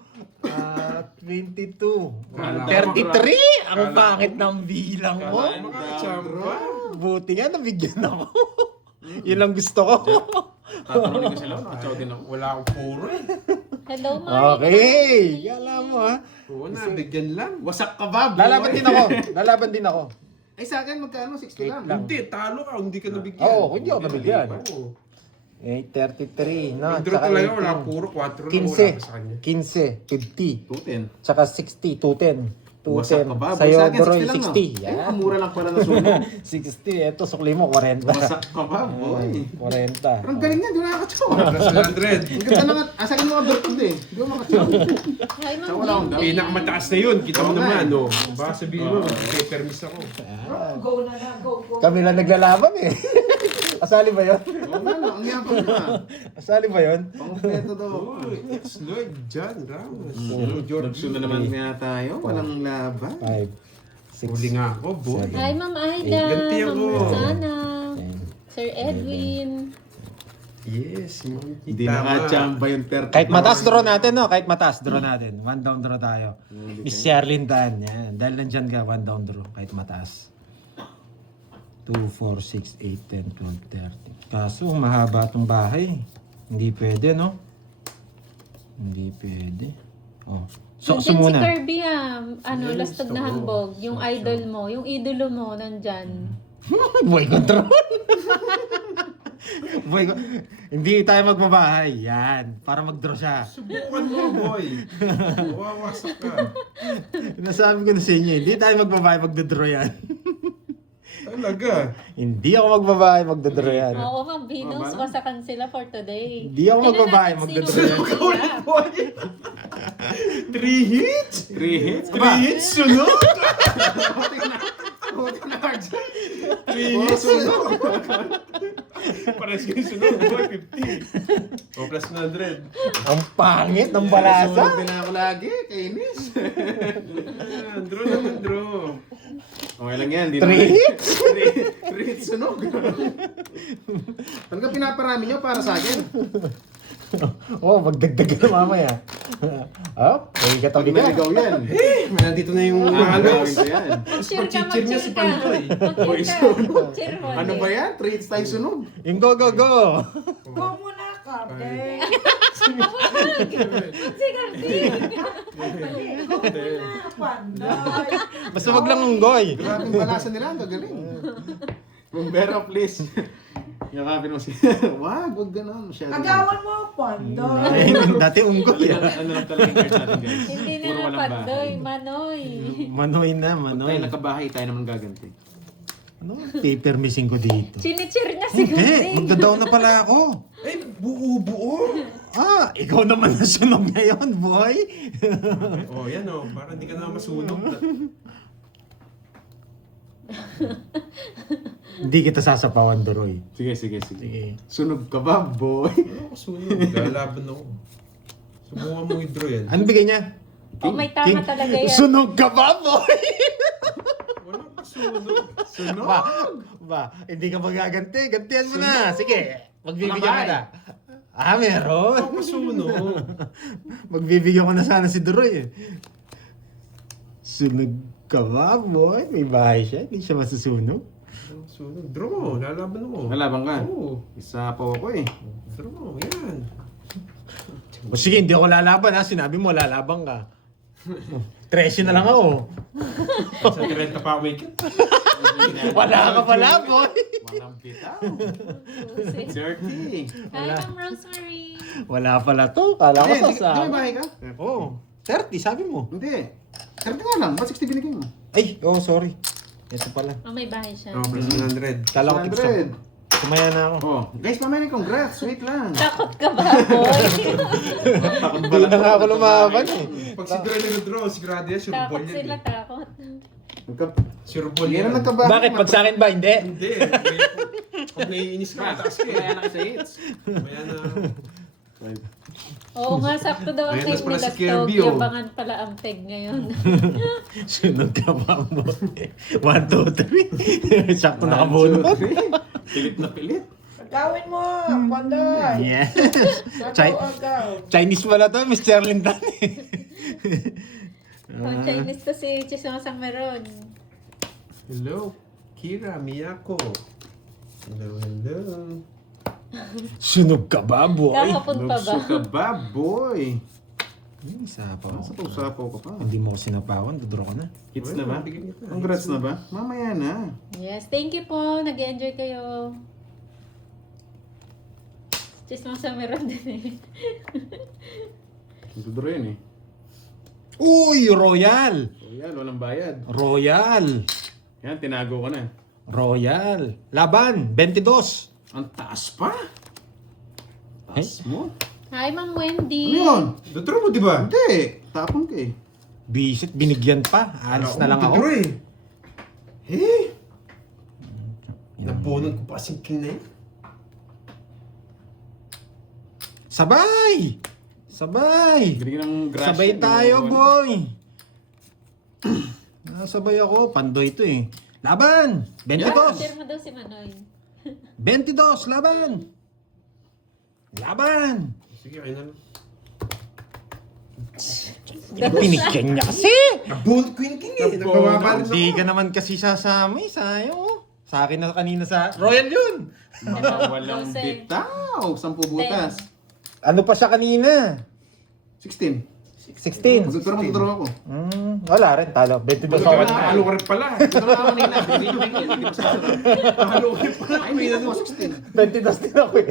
22. Kala ko 33! Ang pangit ng bilang mo. Kala ko makachamba. Buti nga, nabigyan ako. Yun ang gusto ko. Tatanungin ko sila, kachaw din ako. Wala akong puro eh. Hello, Mari. Okay. Alam mo ha. Oo na, bigyan lang. Wasak ka ba? Lalaban din ako. Lalaban din ako. Ay sa akin, magkano? 60 lang. Lang. Hindi, talo ka. Hindi ka nabigyan. Oo, hindi ako nabigyan. Oo. 33. No? Ang draw Tsaka talaga, wala 18. puro 4 lang. Wala ka sa kanya. 15. 50. 210. Tsaka 60. 210. Wasak ka ba? 210. Sa'yo, Sa akin, Doroy, 60 lang, 60. ah. Yan. Ang mura lang pala na sunog. 60. Ito, sukli mo, 40. Wasak ka ba, boy? 40. Parang galing nga, doon nakakachaw. Plus 100. Ang ganda na nga. Sa akin mga bertod eh. Hindi ko makachaw. Hi, Ma'am Wala akong Jinky. Pinakamataas na yun. Kita mo Oo nga naman, eh. no? Baka sabihin mo, may permis ako. Go na na, go, go. Kami lang naglalaban eh. Asali ba yun? Oo nga, no. Ang yapang na. Asali ba yun? Pang-kompleto daw. Uy, ex-Lloyd, John Ramos. Nagsun na naman nga tayo. Walang laban. 5, 6, Huli nga ako, boy. Hi, Ma'am Aida. Ganti Ma'am ako. Rosana. 10. Sir Edwin. Yes, Ma'am Hindi Tama. nakachamba yung 30. Kahit mataas draw natin, no? Kahit mataas draw natin. One down draw tayo. Miss Sherlyn Dan. Yan. Dahil nandyan ka, one down draw. Kahit mataas. 2, 4, 6, 8, 10, 12, 30. Kaso, mahaba tong bahay. Hindi pwede, no? Hindi pwede. Oh. So, Nandyan si muna. Kirby ano, Yes, lastog na oo. hambog. Yung idol mo, yung idolo mo, nandyan. Boy control. Boy, hindi tayo magmabahay. Yan. Para mag-draw siya. Subukan mo, boy. Wawasak ka. Nasabi ko na sa inyo, hindi tayo magbabahay, magdodraw yan. Talaga. Hindi ako magbabahay, magdodraw yan. Oo, Ma'am Venus, wasakan sila for today. Hindi ako magbabahay, magdodraw yan. Boy. 3 hits? 3 hits? 3 hits, sunod? Buti na hard. 3 hits, sunod? Pares kayo sunod, boy. 50. O, plus 100. Ang pangit ng balasa. Sunod din ako lagi. Kainis. Draw naman, draw. Okay lang yan. 3 hits? 3 hits sunog. Talaga pinaparami nyo para sa akin. Oh, magdagdag ka na mamaya. Oh, may Pag katabi ka. naligaw yan. May nandito na yung Gagawin halos. ko yan. Mag-cheer ka, Mag-cheer niya mag-cheer si ka. Pantoy. Mag-cheer ka. Mag-cheer mo. Ano ba yan? 3 hits tayo sunog. Yung go, go, go. Go muna, Carden. Si Kirby. Go muna, Pandoy. Basta wag lang unggoy. Grabe yung balasa nila. Ang gagaling. Bumbero, please. Yakapin mo si... Wag ganon. Masyado. Agawan mo, Pandoy. Ay, dati unggoy. Ano lang talaga yung cards natin, guys? Hindi na Puro nga walang Pandoy, bahay. Manoy. Manoy na, Pag manoy. tayo nakabahay, tayo naman gaganti. Ano? Paper missing ko dito. Chini-cheer niya si Hindi, Kirby. magda-down na pala ako. Ay, buo-buo. Ah, ikaw naman na sunog ngayon, boy. Oh, yan oh. Para hindi ka na masunog. Hindi kita sasapawan, Doroy. Sige, sige, sige. Sige. Sunog ka ba, boy? Ano ako sunog? Lalaban ako. Subukan mo i-draw yan. Ano bigay niya? Oh, may tama talaga yan. Sunog ka ba, boy? Walang kasunog. Sunog? Ba, hindi ka magaganti. Gantihan mo na. Sige, magbibigyan ka Mamay. na. Ah, meron. Walang kasunog. Magbibigyan ko na sana si Doroy eh. Sunog ka ba, boy? May bahay siya. Hindi siya masusunog. Walang kasunog. Draw mo. Lalaban ako. Nalaban ka? Oo. Isa pa ako eh. Draw mo. Yan. O sige, hindi ako lalaban ha. Sinabi mo, lalaban ka. 13 na lang ako. Sa 30 pa ako ikit. Wala ka pala, boy. Walang bitaw. Pusi. 30. Hi, Ma'am Rosemary. Wala pala to. Kala ko Hindi, sa di may bahay ka? Oo. 30, sabi mo. Hindi. 30 nga lang. Ba't 60 binigay mo? Ay, sorry. Ito pala. Oh, may bahay siya. Oh, plus 100. Kala ko tips 100. Sumaya na ako. Oh, guys, mamaya congrats. Wait lang. Takot ka ba, boy? Hindi na nga ako lumaban eh. Pag si Dre nag-draw, sigurado yan, sure ball Takot yan. sila, eh. takot. Sure ball Hindi yan. na nagkabahan. Bakit? Pag sa akin ba? Hindi. Hindi. Pag naiinis ka, mataas ka Kaya eh. na kasi hits. Maya na. Oo nga, sakto daw ang Ayun, peg mas pala nila si Kirby, Stoke. oh. Yabangan pala ang peg ngayon. Sunog ka ba mo? 1, 2, 3. Sakto nakabunot. Pilit na pilit. Agawin mo, Panday. Yes. Agaw. Chinese pala to, Mr. Lindan. Oh, Chinese to si Chisong Meron. Hello, Kira, Miyako. Hello, hello. Sunog ka ba, boy? Kahapon pa ba? Lugso ka ba, boy? Sapaw. Sapaw-sapaw ka pa. Hindi mo ko sinapawan, duduro ka na. Hits na ba? Bigyan kita. Congrats na ba? Mamaya na. Yes, thank you po. Nag-enjoy kayo. Chisong Meron din eh. Duduro yun eh. Uy, Royal! So yan, walang bayad. Royal! Yan, tinago ko na. Royal! Laban, 22. Ang taas pa. Taas mo. Hi, Ano Ma'am Wendy. yun? Dutro mo, di ba? Hindi. Tapon ka eh. Bisit, binigyan pa. Alis na lang Dutro ako. eh. Eh? Nabunan ko pa kasing king na yun. Sabay! Sabay! Galing ng grass. Sabay yan, tayo, ano. boy! Nasabay ako. Pandoy to eh. Laban! 22! Share mo daw si Manoy. 22! Laban! Laban! Sige, kayo na lang. Pinigyan niya kasi! Nabunan ko yung king eh. Nagbababa rin Hindi ako. ka naman kasi sasama eh. Sayang oh. Sa akin na kanina sa Royal yun! Mga walang Jose. bitaw. 10 butas. Ano pa siya kanina? 16. 16. Pero magduduro ako. Wala rin. Talo. 22 Ikaw, ako. nakalo ka rin pala. Ito na ako kanina. Hindi ko sasarap. Nakalo ka rin pala. Ay, hindi na ako 16. 22 din ako eh.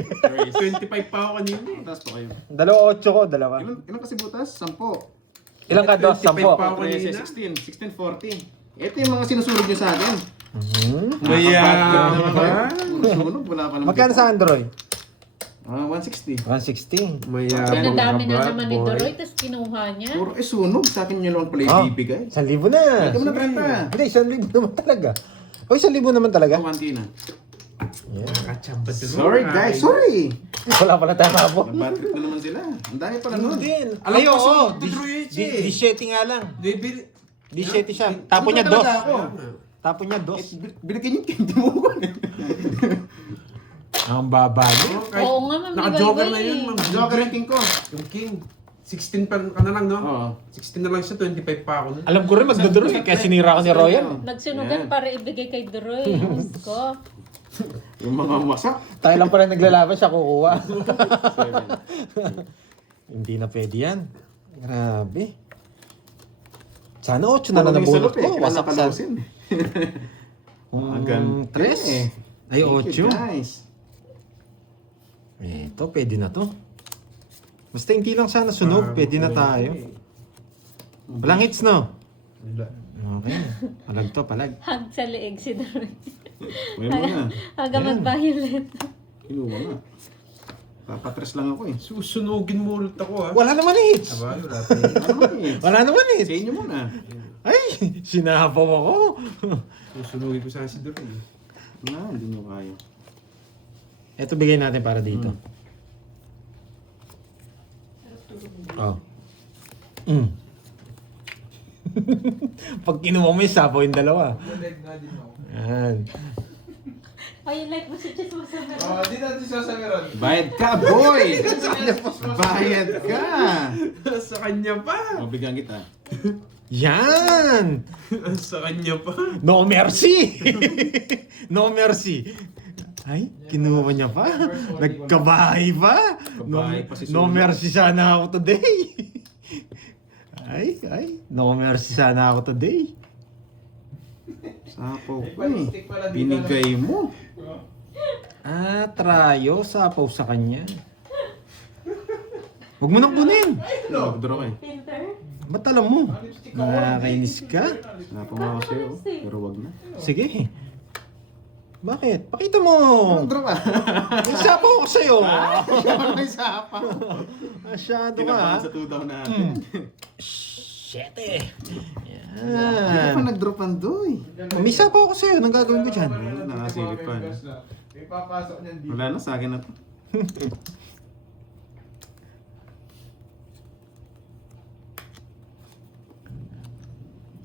25 pa ako kanina eh. Taas pa kayo. 2-8 ko, dalawa. Ilan kasi butas? 10. Ilang ka dos? 25 pa ako 13, kanina. 16, 40. Ito yung mga sinusunod nyo sa akin. Maya. Sunog, wala pa naman. Magkano sa Android? 160. 160. Maya. Ang dami na naman ni Doroy, tapos kinuha niya. Puro sunog. Sa akin nyo lang pala Oh, ibibigay. 1,000 na. Ito mo na 30. Hindi, 1,000 naman talaga. O, 1,000 naman talaga. Kawanti na. Nakachamba dito. Sorry guys, sorry. Wala pala tayo mabot. Nabat trip na naman sila. Ang dami pala nun. Din. Alam Ay, ko, oo. si Detroit eh. Di 7 nga lang. Baby. Di 7 siya. Tapon niya Ano 2. talaga ako? Tapon niya 2. Binigyan yung king mo ko. Ang baba niya. Oo nga, ma'am. Naka-joker na iba-iba yun, eh. ma'am. Joker yung king ko. Yung king. 16 pa ka na lang, no? Oo. 16 na lang siya, 25 pa ako nun. Alam ko rin magdodoro eh. Kaya sinira ko ni Royal. Nagsunugan Yan. para ibigay kay Doroy. Diyos ko. Yung mga wasak. Tayo lang pala naglalaban siya kukuha. Hindi na pwede yan. Grabe. Sana 8 na lang nabunot ko. Wasak sa... Hanggang 3. Ay, 8. Guys. Ito, pwede na to. Basta hindi lang sana sunog, pwede na tayo. Walang hits, no? Wala. Okay. Palag to, palag. Hag sa leeg si Doroy. May mo na. Hanggang mag-violet. Kinuha na. Papatres lang ako eh. Susunugin mo ulit ako, ha? Wala naman hits. Aba, wala pa yun. Ano ba eh? Wala naman hits. Sa inyo muna. Ay, sinapaw ako. Susunugin ko sana si Doroy. Hindi nyo kaya. Ito bigay natin para dito. Oh. Pag kinuha mo yung sapaw yung dalawa. Yan. Ay, like mo si Chismo sa meron. Oh, di natin siya sa meron. Bayad ka, boy! Bayad ka! Sa kanya pa! Mabigyan kita. Yan! Sa kanya pa! No mercy! No mercy! Ay, kinuha niya pa. Nagkabahay pa. Kabahay pa si No Suno. mercy sana ako today. Ay, no mercy sana ako today. Sapaw ko eh. Binigay mo. Trayo, sapaw sa kanya. Huwag mo nang kunin. Nagdraw ka eh. Pinter? Ba't alam mo? Nakakainis ka? Napaw nga ako sa'yo. Pero wag na. Sige. Bakit? Pakita mo. Nagdraw ka. May sapaw ako sa'yo. May sapaw. Masyado ka. Tinapakan sa 2 down natin. 7. Yan. Hindi ka pa Yan. nag-drop ang doy. May sapaw ako sa'yo. Anong gagawin ko dyan? Wala, nakasilip pa. May papasok niyan dito. Wala na, sa akin na to.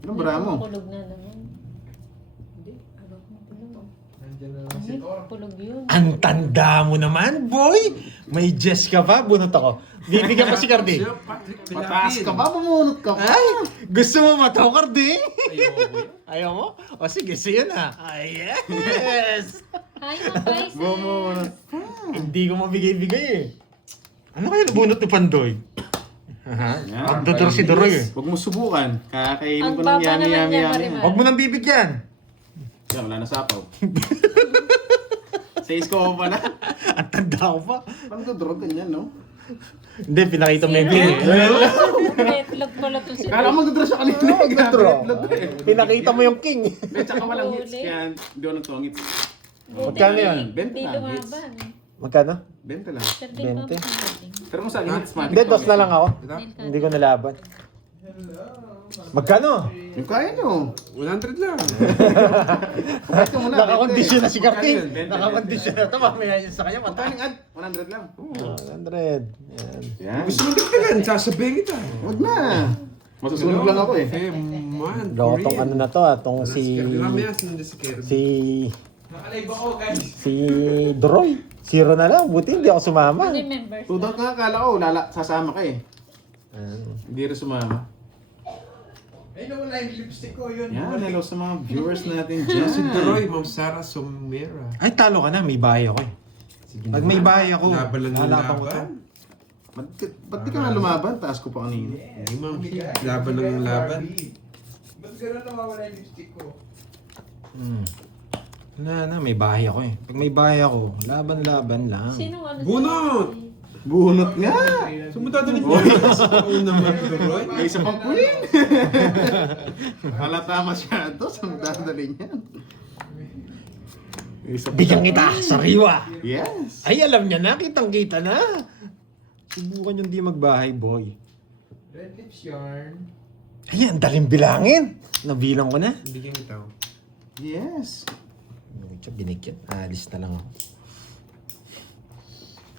Anong bra mo? Pulog na naman. Hindi. Abak mo pulog. Nandiyan na lang si Ay, Tor. pulog yun. Ang tanda mo naman, boy! May Jess ka pa? Bunot ako. Bibigyan ko si Cardi. Siya, Patrick Mataas Pilapin. ka ba? Bumunot ka pa. Ay! Gusto mo mataw, Cardi? Ayoko. Ayaw mo? O sige, sige na. Ay, yes! Hi, mga guys. Bumunot. Hindi ko mabigay-bigay eh. Ano kaya nabunot ni Pandoy? Yan. Pagdodor si Doroy eh. Huwag mo subukan. Kakainin Ang ko ng baba naman yami-yami niya, yami. Marimar. Huwag mo nang bibigyan. Yan, wala na sapaw. Sa isko pa na. Ang tanda ko pa. Paano to drog ganyan, no? Hindi, pinakita mo yung Zero. king eh. Red flag pala to si Kala ko magdodro siya kanina. Magdodro. Blood eh. Pinakita mo yung king. Hindi, tsaka walang hits. Huli. Kaya hindi ako nagtongit. Magkano yan? Hindi Benta na, hits. lumaban. Magkano? 20 lang. 13 pa 20. mo. Pero mo sa akin, hits matic. Hindi, dos na lang ako. Ito? Hindi ko nalaban. Magkano? Yung kaya nyo. 100 lang. Kumain ka muna. Nakakondisyon na si Magkano Cardi. yun? 20, Nakakondisyon na ito. Mamaya yun sa kanya. Magkano Mataas. yung ad? 100 lang. 100. Yan. Yan. Gusto mo dagdagan, sasabihin kita. Huwag na. Masusunog lang ako eh. Eh, man, Loko tong ano na to tong si... Mamaya, sinunod si Kerry. Si... Nakalive ako, guys. Si Doroy. Zero na lang. Buti hindi ako sumama. Ano yung members? Tudok nga, akala ko, sasama ka eh. Hindi rin sumama. Ay, nawala yung lipstick ko. Yun. Yan, hello sa mga viewers natin Si dyan. Doroy, Ma'am Sarah Somera. Ay, talo ka na. May bahay ako eh. Pag may bahay ako, Laban lang yung lalaban ko to. laban. Ba't di ka nga lumaban? Taas ko pa kanina. Hindi, ma'am. Laban lang yung laban. Ba't gano'n nawawala yung lipstick ko? Wala na, may bahay ako eh. Pag may bahay ako, laban-laban lang. Sino ano? Bunot! Bunot nga! Sumunta doon niya. Oo naman, Doroy. May isa pang queen! Halata masyado sa magdadali niyan. May isa pa- Bigyan kita, sariwa! Yes! Ay, alam niya na, kitang-kita na. Subukan yung di magbahay, boy. Red lips yarn. Ay, ang daling bilangin. Nabilang ko na. Bigyan kita. Yes! Binigyan. Alis na lang ako.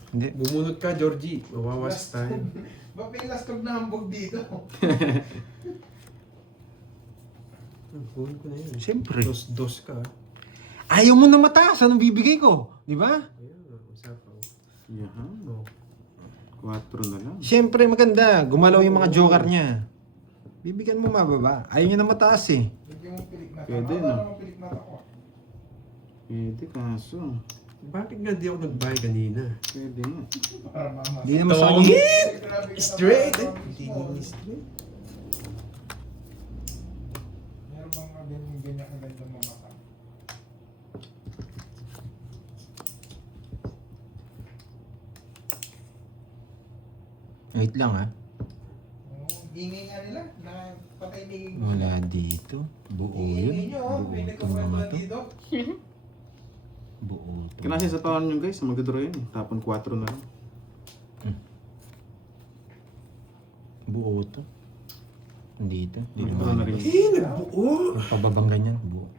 Hindi. Bumunot ka, Georgie. Mawawas tayo. Ba't may lastog na hambog dito? Bumunot ko na yun. Siyempre. Dos ka. Ayaw mo na mataas. Anong bibigay ko? Di ba? Ayun, usapaw. Yahan. Oh. 4 na lang. Siyempre maganda. Gumalaw yung mga joker niya. Bibigyan mo mababa. Ayaw niya na mataas eh. Bigyan mo pilik na. Pwede, Tama no? naman pilik na ako. Pwede kaso. Bakit nga di ako nagbahay kanina? Pwede nga. Para mama. Hindi naman sa akin. Straight! Hindi mo straight. Meron bang ganyan kaganda mo mata? Wait lang ha. Ingay nga nila. Na patay ni... Wala dito. Buo Ingay yun. nyo. Buo May itong mga nagkakwento to. dito. Buo to. Kasi sa taon nyo guys, magdodro yun eh. Tapon 4 na lang. Buo to. Dito. Dito Magdodro na naman. rin. Eh, nagbuo! Yung pababang ganyan. Buo.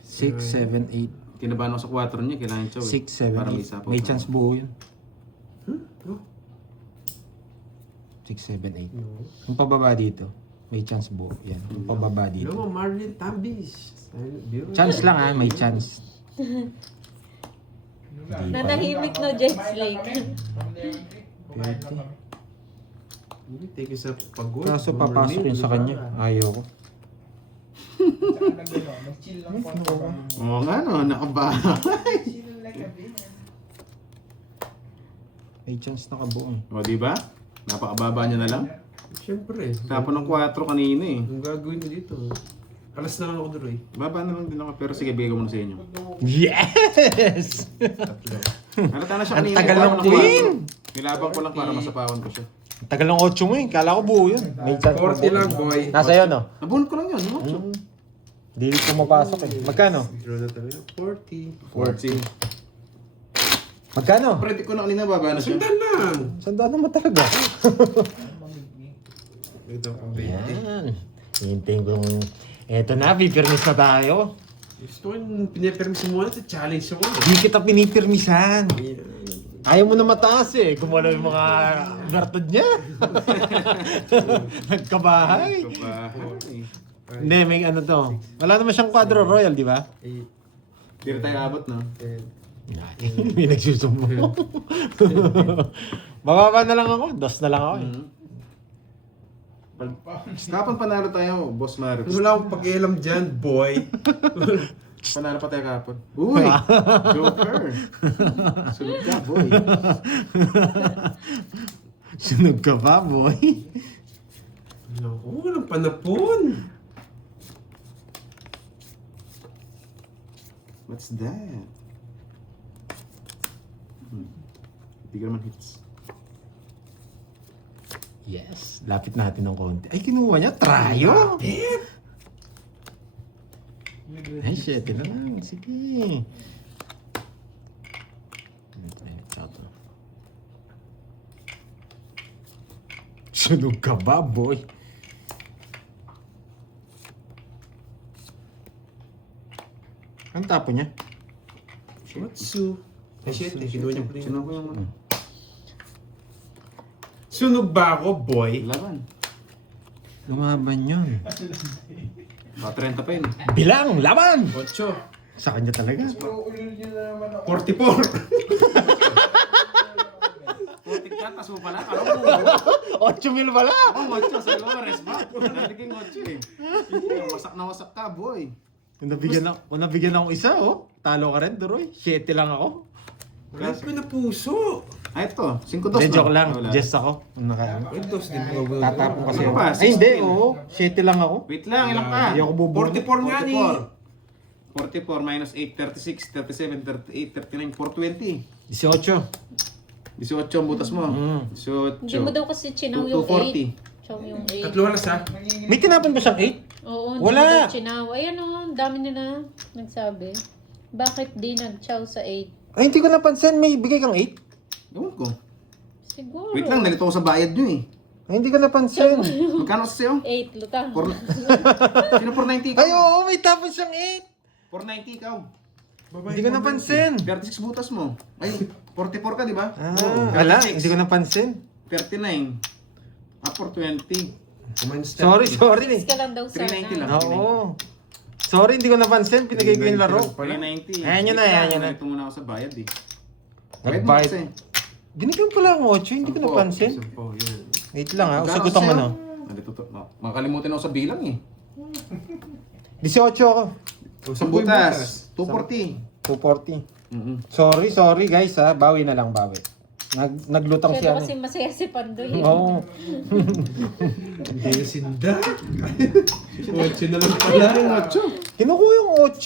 6, 7, 8. Kinabahan ako sa 4 niya, kailangan chow 6, 7, Para may 8. sapaw May pa. chance buo yun. Oh. 6, 7, 8. No. Yung pababa dito. May chance buo. Yan. Yung pababa dito. Hello, Marlene Tambis. Chance lang ha. May chance. Nanahimik no, Jets Lake. Pwede. Hindi, take you sa pagod. Kaso papasok yun sa kanya. Ayaw ko. Mag-chill lang po ang trabaho mo. Oo nga no, nakabahay. Chill like a baby. May chance nakabuo eh. O diba? Napakababa niya na lang. Siyempre. Tapon ng 4 kanina eh. Ang gagawin mo dito? Alas na lang ako, Doroy. Baba na lang din ako, pero sige, bigay ko muna sa inyo. Yes! Tatlo. Halata na siya Ang kanina. tagal Tapon ng ng queen! 4. Nilabang ko lang para masapawan ko siya. Ang tagal ng 8 mo eh. Kala ko buo yun. May chance 40 lang, boy. Nasa yun no? Nabunod ko lang yun, no? Hindi ko mapasok eh. Magkano? Draw na talaga. 40. 40. Magkano? Pwede ko na kanina, baba na siya. Sundan lang! Sandaan naman talaga. Ito ang 20. Yan. Hintayin ko yung... Eto na, pipirmis na tayo. Gusto ko yung pinipermis mo muna, challenge ako. Di kita pinipirmisan. Ayaw mo na mataas eh. Gumalaw yung mga bertod niya. Nagkabahay. Hindi, may ano to. Wala naman siyang quadro royal, di ba? Hindi rin tayo abot, no? May nagsusumo. Bababa na lang ako. Dos na lang ako eh. Kapag panalo tayo, Boss Mario. Wala akong pakialam dyan, boy. Panalo pa tayo kapon. Uy! Joker! Sunod ka, boy. Sunog ka ba, boy? Naku, walang panapon. What's that? Hindi ka naman hits. Yes, lapit natin ng konti. Ay, kinuha niya. Trayo! Ay, shit. Na lang. Sige. Sunog ka ba, boy? Ang tapo niya? Watsu. Ay, shit, kinuha niya pa rin. Sino ko yung ano? Sunog ba ako, boy? Laban. Lumaban yun. Baka 30 pa yun. Bilang! Laban! 8. Sa kanya talaga. Ulul nyo na naman ako. 44. Putik ka, tas mo pala. Alam mo. 8 mil pala! Oh, 8 sa Lores ba? Nalaging 8 eh. Wasak na wasak ka, boy. Kung nabigyan ako isa, oh. Talo ka rin, Duroy. 7 lang ako. Kahit ko na puso. Ay, ito. 5-2 Hindi, na. joke lang. Wala. Just ako. Entos din mo. Tatapon kasi Ano ako. pa? Ay, hindi, 16. oo. 7 lang ako. Wait lang, ilang ka? Hindi ako bubuno. 44 nga ni. 44 minus 8, 36, 37, 38, 39, 420. 18. 18 ang butas mo. 18. Hindi mo daw kasi chinaw yung 8. 240. Chinaw yung 8. Tatlo alas ha. May tinapon ba siyang 8? Oo, hindi Wala. mo daw chinaw. Ayan o, ang dami nila nagsabi. Bakit di nag-chow sa 8? Ay, hindi ko napansin. May bigay kang 8? Ewan ko. Siguro. Wait lang, nalito ako sa bayad nyo eh. Ay, hindi ko napansin. Magkano sa sa'yo? 8, lutang. Sino 490 ikaw? Ay, oo, may tapon siyang 8. 490 ikaw. Hindi ko napansin. 36 butas mo. Ay, 44 ka, di ba? Ah, ala, hindi ko napansin. 39. 420. Sorry. Mas ka lang daw 390 lang. sana. Oo. Sorry, hindi ko napansin. Pinagay ko yung laro. 390. Ayan yun na, ayan yun na. Nalito muna ako sa bayad eh. Bayad mo Nagbayad. kasi. Binigyan pala ang 8, hindi ko napansin. Oh, yan. Wait lang ha, Magkano sagutan mo sa'yo? na. Nalito to. Makakalimutin ako sa bilang eh. 18 ako. Isang butas. 240. 240. Sorry guys ha, bawi na lang, bawi. Naglutang siya. Kaya kasi masaya si Pandoy. Oo. Hindi yung sinda. 8 na lang pala. Kinukuha yung 8,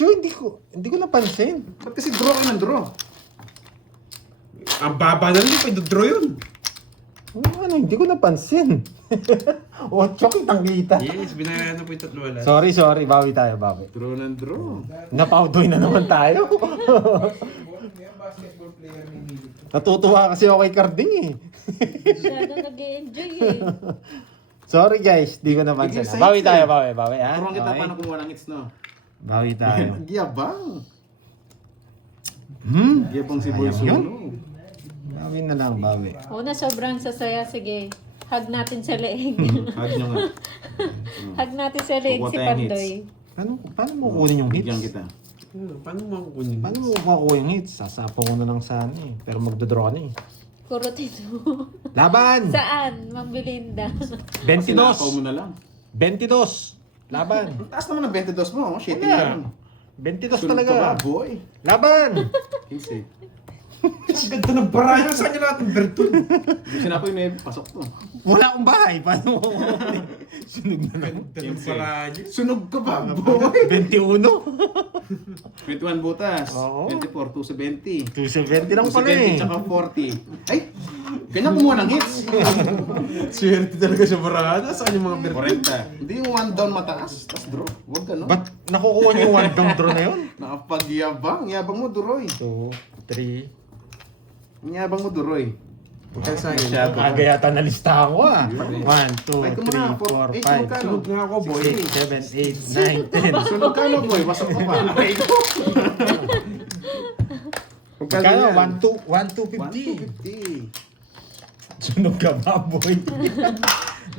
hindi ko napansin. Ba't kasi draw ka ng draw? Ang baba na rin, pwede draw yun. Ano, hindi ko napansin. 8 kitang kita. Yes, binayaran na po yung tatlo alas. Sorry, bawi tayo, bawi. Draw ng draw. Napaudoy na naman tayo. Yan, basketball player ni Milo. Natutuwa kasi ako kay Carding eh. Masyado nag-enjoy eh. Sorry guys, di ko napansin. Bigil sa Bawi hits tayo, eh. bawi ha. Turuan kita Okay. paano kumuha ng hits, no? Bawi tayo. Nagyabang. Nagyabang si Boy Sayang yun. Solo. Bawi na lang, bawi. Una, sobrang sasaya. Sige, hug natin sa leeg. Hug nyo nga. Hug natin sa leeg Kukuha si tayong Pandoy. Paano mo kukunin yung Bigyan hits? kita. Paano mo kukunin? Paano mo kukuha yung hits? Sasapaw ko na lang sana eh. Pero magdodraw ka na eh. Kurot ito. Laban! Saan? Mang Belinda. Sinapaw mo 22! na lang. 22! Laban! Ang taas naman ng 22 mo. Shitty Wala. lang. 22 Sunod ka ba, talaga. boy? Laban! 15. Ang ganda ng barayan. Saan niya lahat ng bertun? Yung sinapoy may pasok to. Wala akong bahay. Paano mo kukunin? Sunog na lang. Ganda ng barayan. Sunog ka ba, boy? 21? 21 butas. Oo. 24, 270. 270 lang pala eh. 270 tsaka 40. Ay! Ganyan kumuha ng hits. Swerte talaga sa barayan. Saan yung mga bertun? 40. Hindi yung one down mataas, tapos draw. Huwag ka, no? Ba't nakukuha niyo yung one down draw na yun? Nakapagyabang. Yabang mo, Duroy. 2, 3, Yabang mo, Duroy. Pagka sa akin. Masyado. Aga yata nalistahan ko ah. 1, 2, Ay, kumuna, 3, 4, 5, magkano? Sunod nga ako, boy. 6, 7, 8, 9, 10. Sunod ka na, boy. Wasok ka pa. Aray ko. Magkano? 1, 2, 50. 150. Sunog ka ba, boy?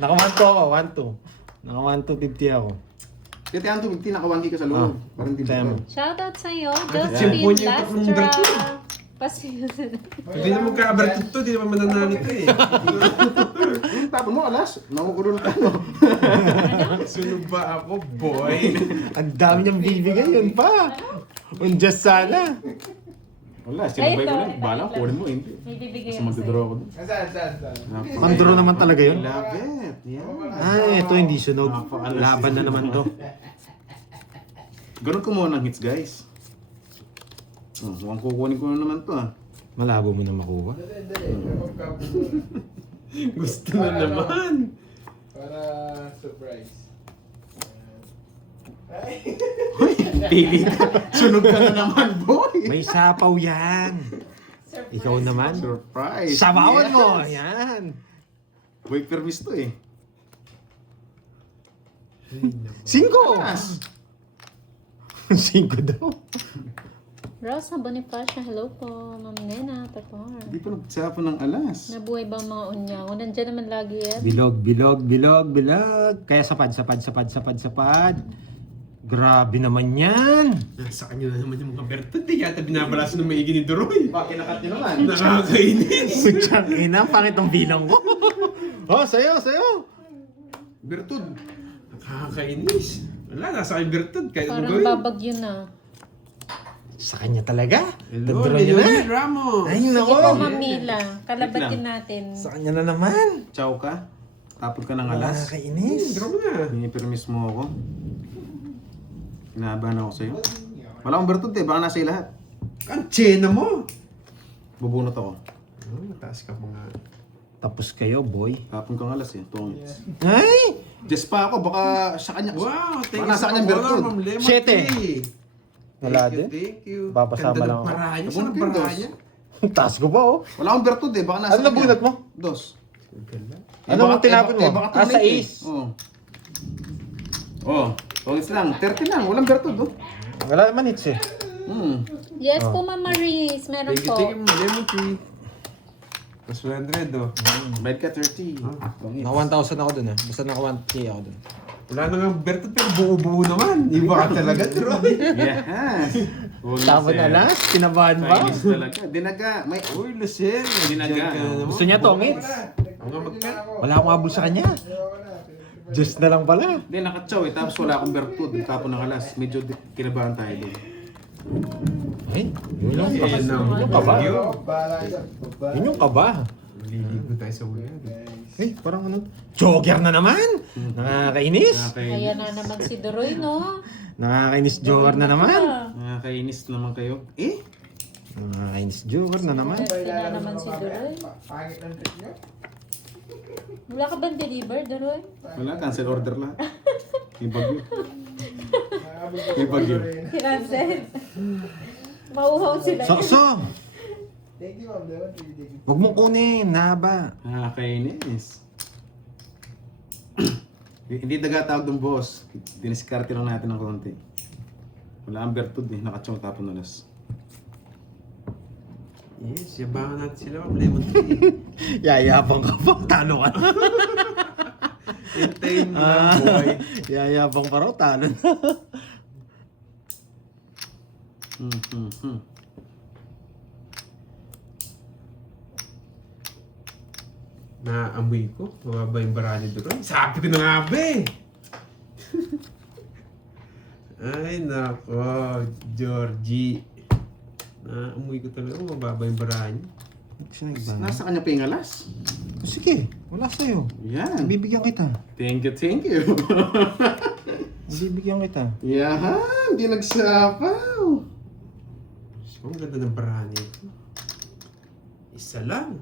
Naka 1, 2 ako, 1, 2. Naka 1, 2, 50 ako. Dito yan, 250. Naka-1K ka sa loob. Parang hindi Tama. ba? Shoutout sa'yo, Simple Josephine yung tatlong Lastra. berto. Pasensya na. Hindi na magka-abertid to, hindi naman mananalo to eh. Tapon mo, alas. Makukulong ka, no? Sunog ba ako, boy? Ang dami niyang bibigay yun pa. Undyas sana. Wala, sinabay ko Ito, lang. ito, Bala, ito. kunin mo, hindi. May bibigay Kasi ako magdodraw sa'yo. ako dun. Saan? Manduro naman talaga yun. Love it. Yeah. Ay, ito hindi sunog. Laban na naman to. Ganun ko muna ng hits, guys. Mukhang kukunin ko na naman to, ah. Malabo mo na makuha. Gusto na naman. Para surprise. Pili ka. Sunog ka na naman, boy. May sapaw yan. Ikaw naman. Surprise. Sabawan Yes. mo. Yan. Boy, permis to, eh. 5. Alas. 5 daw. Rosa Bonifacio, hello po. Ma'am Nena, Tapar. Hindi pa nagsapo ng alas. Nabuhay ba ang mga unyaw? Nandiyan naman lagi yan. Bilog. Kaya sapad. Grabe naman yan. Nasa kanya na naman yung mga bertod eh. Yata binabalaso ng maigi ni Duroy. Bakit nakat nyo naman? Nakakainis. Sutsang ina, pangit ang bilang ko. Oh, sayo. Bertud. Nakakainis. Wala, nasa aking bertod. Kahit anong Parang gawin. babagyo na. Sa kanya talaga. Hello, Tadro niya na. Leonel Ramos. Ay, Sige nako. po, Ma'am Mila. Kalabatin natin. Sa kanya na naman. Chow ka. Tapon ka ng alas. Nakakainis. Draw mo na. Pinipermis mo ako. Kinabahan ako sa'yo. Wala akong bertud eh. Baka nasa iyo lahat. Ang tsena mo. Bubunot ako. Oh, mataas ka mga. Tapos kayo, boy. Tapon kang alas eh. Tungits. Ay! Just pa ako. Baka sa kanya. Wow, thank Baka you nasa sa kanyang pag-follow, bertud. Ma'am Lemon Siyete. Tree. Wala Thank you, din. Thank you. Papasama Ganda lang ng ako. paraya. Nabunot Saan ang ko yung paraya? Taas ko ba, oh? Wala akong bertud eh. Baka nasa Ano nabunot mo? Dos. Ano mo tinapon mo? baka Ah, sa tuloy eh. ace. Oo. Oh. Tungits lang. 30 lang. Walang bertud oh. Wala naman hits eh. Yes po, Ma'am Maris. Meron Thank you, po. thank you, Ma'am Lemon Tree. Mas 100 oh. Bayad ka 30. Tungits. Naka 1,000 ako dun eh. Basta naka 1K ako dun. Wala na nga bertod pero buo-buo naman. Iba ka talaga, Troy. Yes. Tapon alas? Kinabahan ba? Chinese talaga. Dinaga. May Uy, Lucien. Dinaga. Gusto niya tongits? Ang nga magka. Wala akong habol sa kanya. Just na lang pala. Hindi, nakatsaw eh. Tapos wala akong bertud. Tapon ng alas. Medyo kinabahan tayo doon. Ay, yun yung Ayan na. Yun yung kaba. Bahala yan. Yun yung kaba. Liligo tayo sa ulan. Eh, parang ano? Jogger na naman! Nakakainis! Ayan na naman si Duroy, no? Nakakainis jogger na naman! Nakakainis naman kayo. Eh? Nakakainis jogger na naman. Ito na naman si Duroy. Pangit ang trick nyo. Wala ka bang deliver, Duroy? Wala, cancel order lahat. May bagyo. Nakabog ko May bagyo. rin. Kinansel. Mauhaw sila. Sakso! Thank you, Ma'am Leon. Thank you. Huwag mong kunin, naba. Nakakainis. Hindi dagatawag ng boss. Diniskarte lang natin ng konti. Wala ang bertud eh. Nakatsaw tapon alas. Yes, yabangan natin sila, Ma'am Lemon Tree. Yayabang ka pa, talo ka na. Hintayin mo lang, boy. Yayabang pa raw, talo na. Naamoy ko. Mababa yung barani doon. Sabi ko na nga ba eh. Ay, nako. Georgie. Naamoy ko talaga. Mababa yung barani. Nasa kanya pa yung alas. Sige, wala sa'yo. Yan. Bibigyan kita. Thank you. Bibigyan kita. Yan. Hindi nagsapaw. So, ang ganda ng barani ko. Isa lang.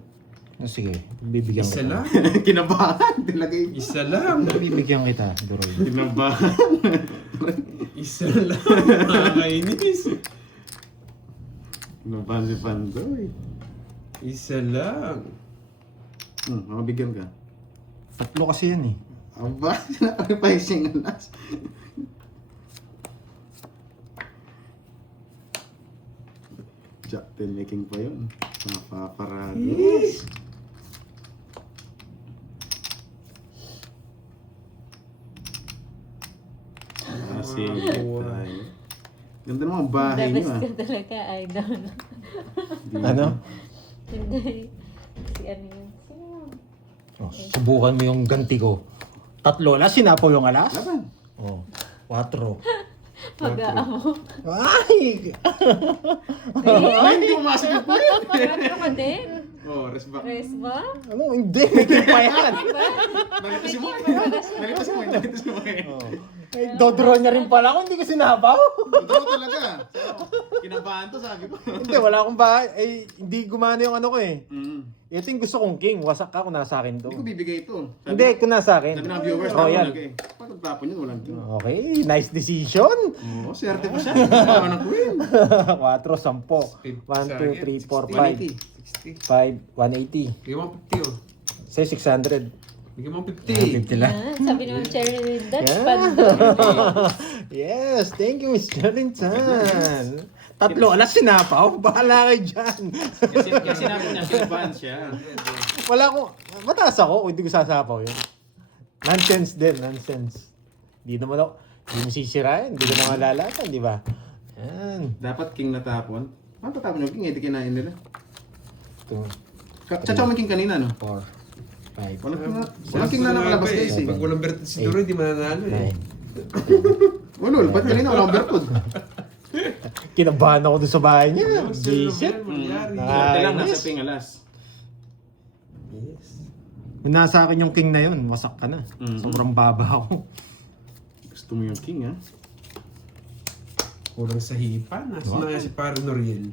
Sige, bibigyan Isa kita. lang. Kinabahan. Dilagay. Isa lang. Bibigyan kita, Duroy. Kinabahan. Isa lang. Nakakainis. Kinabahan si Pandoy. Isa lang. Mabigyan ka. Tatlo kasi yan eh. Aba, sinabi pa yung singalas. Jack 10 making pa yun. Napaparado. Kasi tayo. Ganda naman ang bahay The niyo best ah. ka talaga, idol. Ano? Hindi. Si ano yun? Sino? Oh, subukan mo yung ganti ko. Tatlo alas, sinapaw yung alas. Laban. Oh, 4. Pag-aamo. Ay! Ay, hindi pumasok yung point. Ano ka din? Oh, rest back. Rest ba? Ano? Hindi, may king pa yan. Nalito si Moy. Nalito si Moy. Nalito si Moy. Oh. Ay, dodraw niya rin pala kung hindi ko sinabaw. Totoo talaga. Kinabahan to, sabi ko. Hindi, wala akong bahay. Ay, hindi gumana yung ano ko eh. Mm. Ito yung gusto kong king. Wasak ka kung nasa akin to. Hindi ko bibigay ito. Hindi, kung nasa akin. Sabi ng viewers, Oh, tapon yan. lagay. Pag tapon yun, walang king. Okay, nice decision. Oo, swerte pa siya. Kasama ng queen. 4, 10. 1, 2, 3, 4, 5. 180. 5, 180. Bigyan mo 50 oh. Say 600. Bigyan mo 50. 50 lang. Ah, sabi naman Cherry, that's Yeah. fun. Yes, thank you, Miss Jolintan. Tatlo, alas sinapaw. Bahala kayo dyan. Kasi namin niya, kinabahan siya. Wala ko. Mataas ako kung hindi ko sasapaw yun. Nonsense din, nonsense. Hindi naman ako, hindi mo sisirain, hindi ko na malalasan, di ba? Yan. Dapat king natapon. Paano tatapon yung king? Hindi kinain nila. 2, Chachaw mo king kanina, no? 4, 5, Walang king na nakalabas guys eh. Pag walang Bertot si Duro, hindi mananalo eh. 9. Ulol, ba't kanina walang bertod? Kinabahan ako doon sa bahay niya. Visit. Swerte lang, nasa king alas. Yes. Kung nasa akin yung king na yun, wasak ka na. Sobrang baba ako. Gusto mo yung king, ha? Kulang sa hipan. Nasa na nga si Paro Noriel.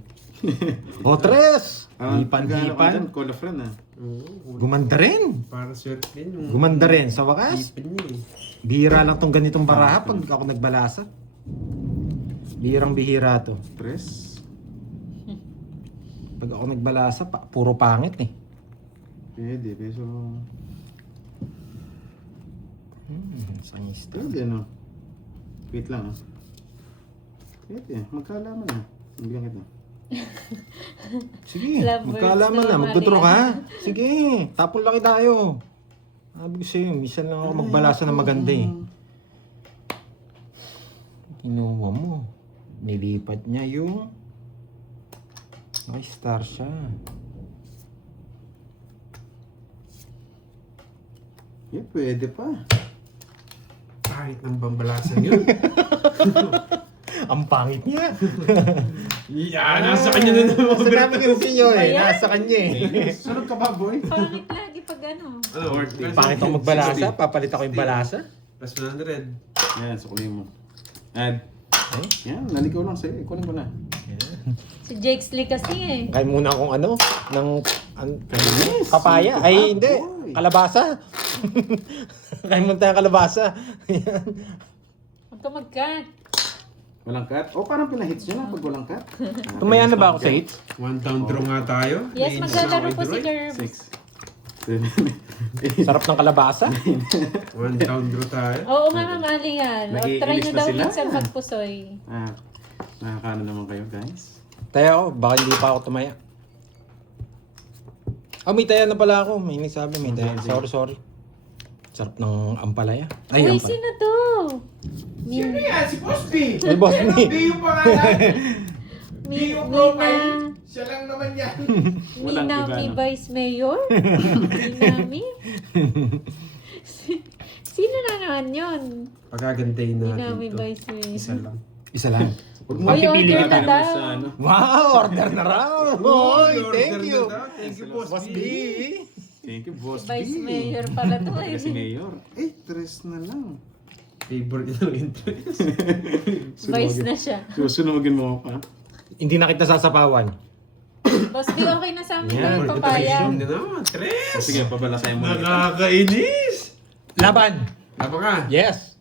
O, tres! Naghahanap ka Hipan-hipan. dyan, call a friend, ha? Oo. Gumanda rin. Para swerte din yung Gumanda rin. Sa wakas, hipan niya eh. bihira lang tong ganitong baraha pag ako nagbalasa. Bihirang bihira to. Tres. Pag ako nagbalasa, puro pangit eh. Pwede, peso. Sangista. Pwede, no? Wait lang, ha? Pwede, magkaalaman na. Bigyan kita. Sige, Lovers magkaalaman na. normally, Magdudro ka. Sige, tapon laki tayo. Sabi ko sa'yo, minsan lang ako magbalasa na maganda eh. Kinuha mo. Nilipat niya yung... Naka-star siya. Yeah, pwede pa. Kahit ng bambalasan yun. Ang pangit niya. Yeah, nasa kanya na naman. Sinabi ko sa inyo eh, Ayan. nasa kanya eh. Sunod ka ba, boy? Pangit lagi pag ano. Ano? Pangit ako magbalasa, papalit ako yung balasa. Plus 100. Yan, sukulin mo. Add. Yan, naligaw lang sa'yo. Kunin mo na. Si Jake Lee kasi eh. Kaya muna akong ano, ng papaya. Ay, hindi. boy. Kalabasa. Kaya muna tayong kalabasa. Yan. Huwag ka mag-cut. Walang cut? O, parang pinahits nyo na pag walang cut. Tumaya na ba ako sa hits? One down draw nga tayo. Yes, May maglalaro po si Droid. Curbs. 6. Sarap ng kalabasa. One down draw tayo. Oo nga, mamali yan. O, try Nag-iinis nyo na daw sila. minsan magpusoy. Nakakano naman kayo, guys. Taya ako, baka hindi pa ako tumaya. May taya na pala ako. May nagsabi, may taya. Sorry. Sarap ng ampalaya. Ay, Uy, ampalaya. sino to? Sino yan? Si Boss B. May boss Yan ni. ang B yung pangalan. B yung profile. Mina. Siya lang naman yan. Walang iba, Minami no? Vice Mayor? Minami? Sino na naman yun? Pagagandahin natin Minami ito. Vice Mayor. Isa lang. Isa lang. Huwag Uy, Mapipili order ka. na daw. sa ano. Wow, order na raw. Hoy, thank you. Thank you, Boss Boss B. B. Thank you, Boss B. Vice Mayor pala to eh. Si Mayor. Tres na lang. Favorite niya ng interest. Vice na siya. Susunugin mo pa. Hindi na kita sasapawan. Boss B, okay na sa amin Yan. yung papaya. Hindi na. Tres! Sige, pabalasay mo na. Nakakainis! Laban. Laba ka. Yes.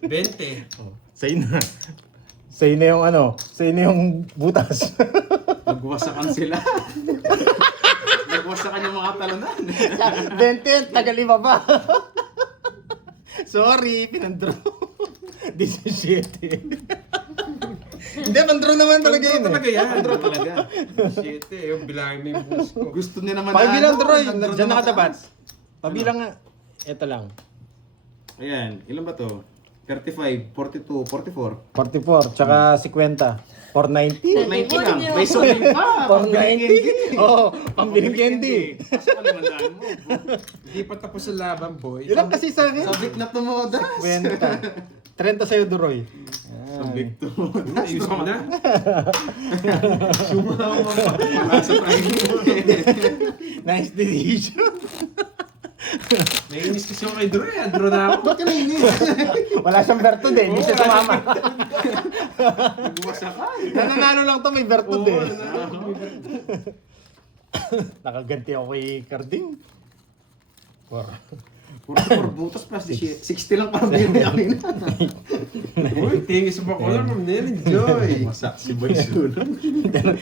20. Sa'yo na. Sa'yo na yung ano, sa'yo na yung butas. Magwasakan sila. Nagwas sa kanyang mga talunan. 20, tagalima ba? Sorry, pinandro. 17. Hindi, mandro naman talaga yun. Talaga yan. Andro talaga. Shit eh, yung bilangin mo yung boss ko. Gusto niya naman Pabilang ano, Droy, nandro dyan na nakatapat. mataas. Pabilang nga. Ito lang. Ayan, ilan ba to? 35, 42, 44. 44, tsaka 50. 490. 90 lang. May sulit pa. 490. Oo, pambiling candy. Kaso kalimandaan mo. Hindi pa tapos ang laban, boy. Ilan kasi sa akin? Sabik na tumodas. 50. 30 sa'yo, Duroy. Sabik tumodas. Ayos mo na. Malasa tayo. Nice decision. Naiinis kasi ako kay Drew eh. Drew na ako. Ba't ka nainis? Wala siyang Bertud eh, hindi siya sumama. Nagwasa ka. Nananalo lang to, may Bertud eh. Oo, Nakaganti ako kay Carding. 44 butas plus 60 lang para baby akin. Uy, tingin sa bakulan, Ma'am Nel, enjoy. Masak si Boy Sunog.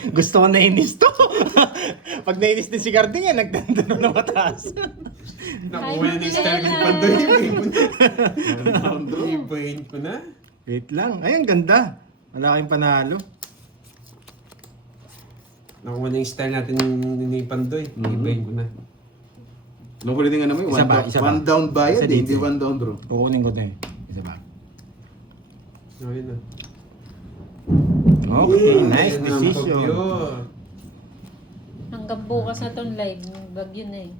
Gusto ko nainis to. Pag nainis din si Carding yan, nagdandano na mataas. Nakuha na yung style ko ni Pandoy. Ibahin ko na. Wait lang. Ayun, ganda. Wala kayong panalo. Nakuha na yung style natin ni Pandoy. Ibahin ko na. Nung huli din nga naman, Isa ba? Isa ba? one down bayad Isa eh, hindi dito. one down draw. Kukunin ko to eh. Isa ba? Ayun na. Okay, nice Ayun na, decision. Tokyo. Hanggang bukas na tong live, bagyo na eh.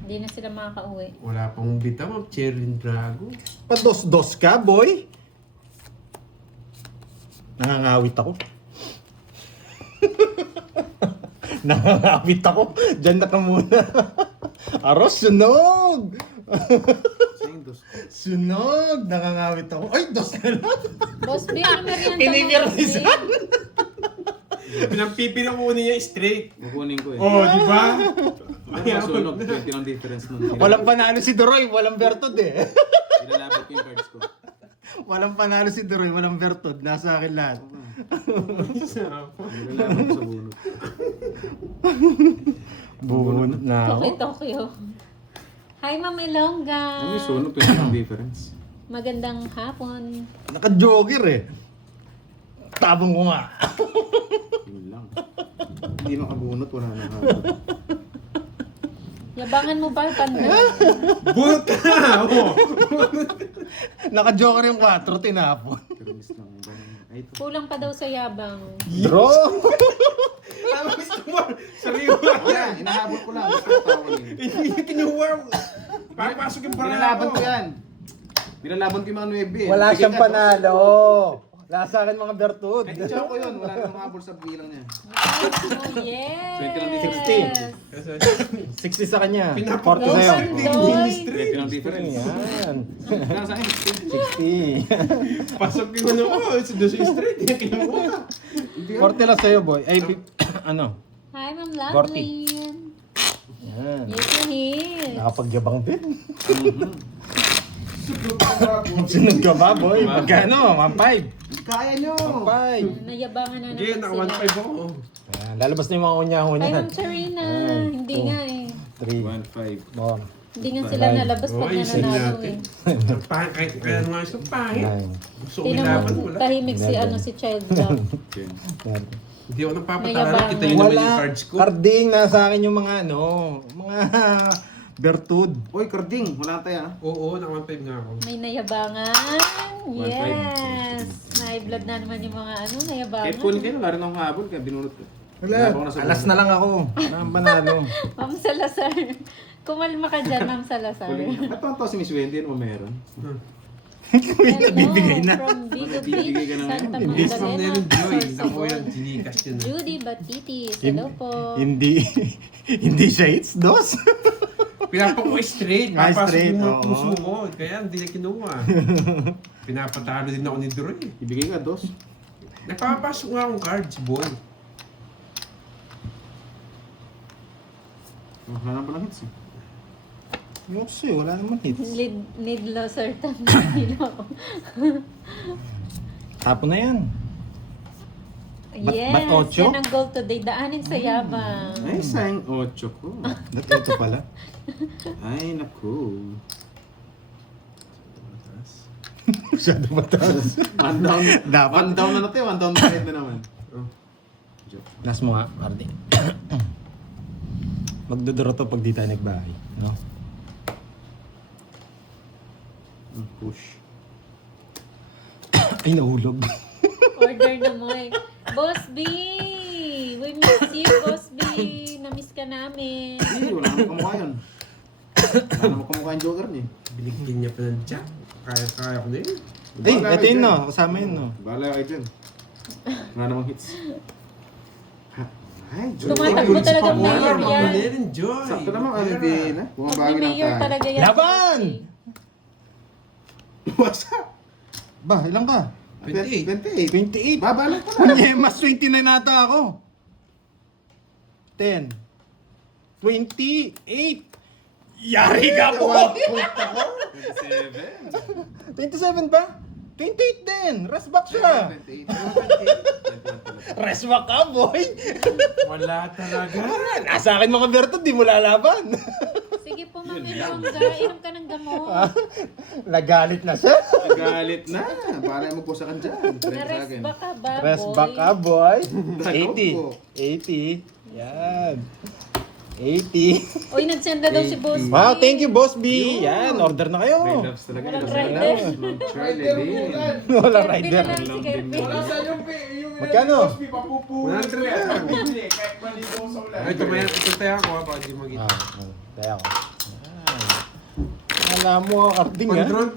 Hindi na sila makaka-uwi. Wala pang bita, Ma'am Cheryl Drago. Pados-dos ka, boy. Nangangawit ako. Nangangawit ako. Diyan na ka muna. Aros, sunog! Sayang dos. Sunog! Nangangawit ako. Ay, dos ka lang. Boss B, ano merienda mo? Pinipirmisan. Boss B? Pinampipi na kunin niya straight. Kukunin ko eh. Oh, di ba? Ano masunog? 20 lang difference nun. Walang panalo si Duroy, walang Bertod eh. Pinalabot ko yung cards ko. Walang panalo si Duroy, walang Bertod. Nasa akin lahat. Pinalabot ko sa bunot. Bunot na ako. Okay, Tokyo. Hi, Ma'am Ilongga. Ano yung sunog? 20 lang difference. Magandang hapon. Naka-jogger eh. Tabong ko nga. Yun lang. Hindi makabunot, wala na habot. Yabangan mo ba, Pandoy? Bunot ka na! Oh. Naka-jogger yung 4, tinapon. Pero miss lang ba? Ay, ito. Kulang pa daw sa yabang. Draw! Tama, Mr. Moore! Sariwa Wala, yan! inahabol ko lang. Gusto ko tawag eh. Hindi kinuha. Papasok yung barang Pinalaban ko yan. Pinalaban ko yung mga 9 eh. Wala Bigay siyang ka, panalo. Wala sa akin mga Bertod. Kahit siya ko yun, wala nang habol sa bilang niya. Oh, yes! 20 lang 60 sa kanya. 40 Pinapakos sa'yo. hindi Doy. hindi straight. 20 lang difference. Yan. Kaya sa akin, 60. Pasok yung ano ko, it's doon sa straight. Hindi kinuha. 40 lang sa'yo, boy. Ay, ano? Hi, Ma'am Lovely. Yan. Yes, you Nakapagyabang din. Sunod ka ba, boy? Magkano? 1.5. kaya nyo. 1.5. Nayabangan na Hindi, naman naka sila. 1.5 ako. Ayan, lalabas na yung mga unya-unya. Hi, Ma'am Charina. Hindi nga eh. 3, 1.5. 4, Hindi nga sila nalabas pag Oy, sin nananalo natin. eh. Kahit kaya nga gusto pahit. 9, Gusto ko Tingnan ilaban, mo, wala. tahimik si ano si Child Love. 10. Hindi ako nagpapatalo. Nayabangan. Kita yun naman yung Wala. cards ko. Carding, nasa akin yung mga ano, mga Bertud. Uy, Carding, wala tayo ah. Oo, naka 1.5 nga ako. May nayabangan. Yes! May blood na naman yung mga ano, nayabangan. Kahit kunin kayo, wala rin akong habol, kaya binunot ko. Wala, Wala sa alas na lang ako. Wala ang panalo. Ma'am Salazar. Kumalma ka dyan, Ma'am Salazar. Kunin niya. Ito ang to si Miss Wendy, ano ba meron? Bibigay na. From Bigo Bibigay Beach, ka na Santa ngayon. Bis from Magdalena, Nero Joy. Naku Sorsogon. yung ginikas yun. Judy Batitis, hello po. Hindi, hindi siya hits, dos. Pinapako straight. Ah, Papasok straight, yung mga oo. puso ko. Kaya hindi na kinuha. Pinapatalo din ako ni Droy. Ibigay ka, dos. Nagpapasok nga akong cards, boy. Wala pa lang hits eh. Yung kasi, wala naman hits. Need Losertan. Hello. Tapo na yan. Yes, ba't ocho? yan ang goal today. Daanin sa yabang. Ay, sayang 8 ko. Ito pala. Ay, naku. Masyado mataas. One down. Dapat. One down na natin. One down na na naman. Last mo nga, Ardi. Magdodoro to pag di tayo nagbahay. No? Push. Ay, nahulog. Order na mo eh. Boss B! We miss you, Boss B! Na-miss ka namin. Hindi, wala naman kamukha yun. Wala naman kamukha yung Joker niya. Binigyan niya pa ng jack. Kaya ko din. Ay, Bahala ito kayo yun dyan. no. Kasama yun no. Bahala kayo dyan. Wala namang hits. Ha? Ay, Joker. Tumatakbo talaga ang Power, mayor yan. makulit yung joy. Sakto naman kami din, ha? Pag Bumabagi may lang mayor tayo. talaga yan. Laban! What's up? Ba, ilang ka? 28. 28. Baba lang pala. Kunye, mas 29 nata ako. 10. 28. Yari ka po! 27 ba? 28 din! Rest back siya! Rest back ka, boy! Wala talaga. Nasa akin mga Berto, di mo lalaban. Sige po, Ma'am Elonga. Inom ka ng gamot. Nagalit na siya. Galit na. Para mo po sa kanya. Na-rest ba ka ba, Rest boy? back ka, boy. Dalaw po. 80. Yan. 80. Uy, nagsenda daw si Boss B. Wow, thank you, Boss B. Yan, order na kayo. May loves talaga. Walang Loves rider. talaga. Charlie Rider din. bukan. Wala Kirby rider. na lang si Kirby. Wala sa yung Magkano? Cosby, papupuhin. Wala ko talaga. yan. Bibili, kahit maligo sa ulan. Ito ba yan? Ito tayo ako ha, para di mag-ito. Kaya ko. Alam mo, Arding, ha? Pag-drone talaga.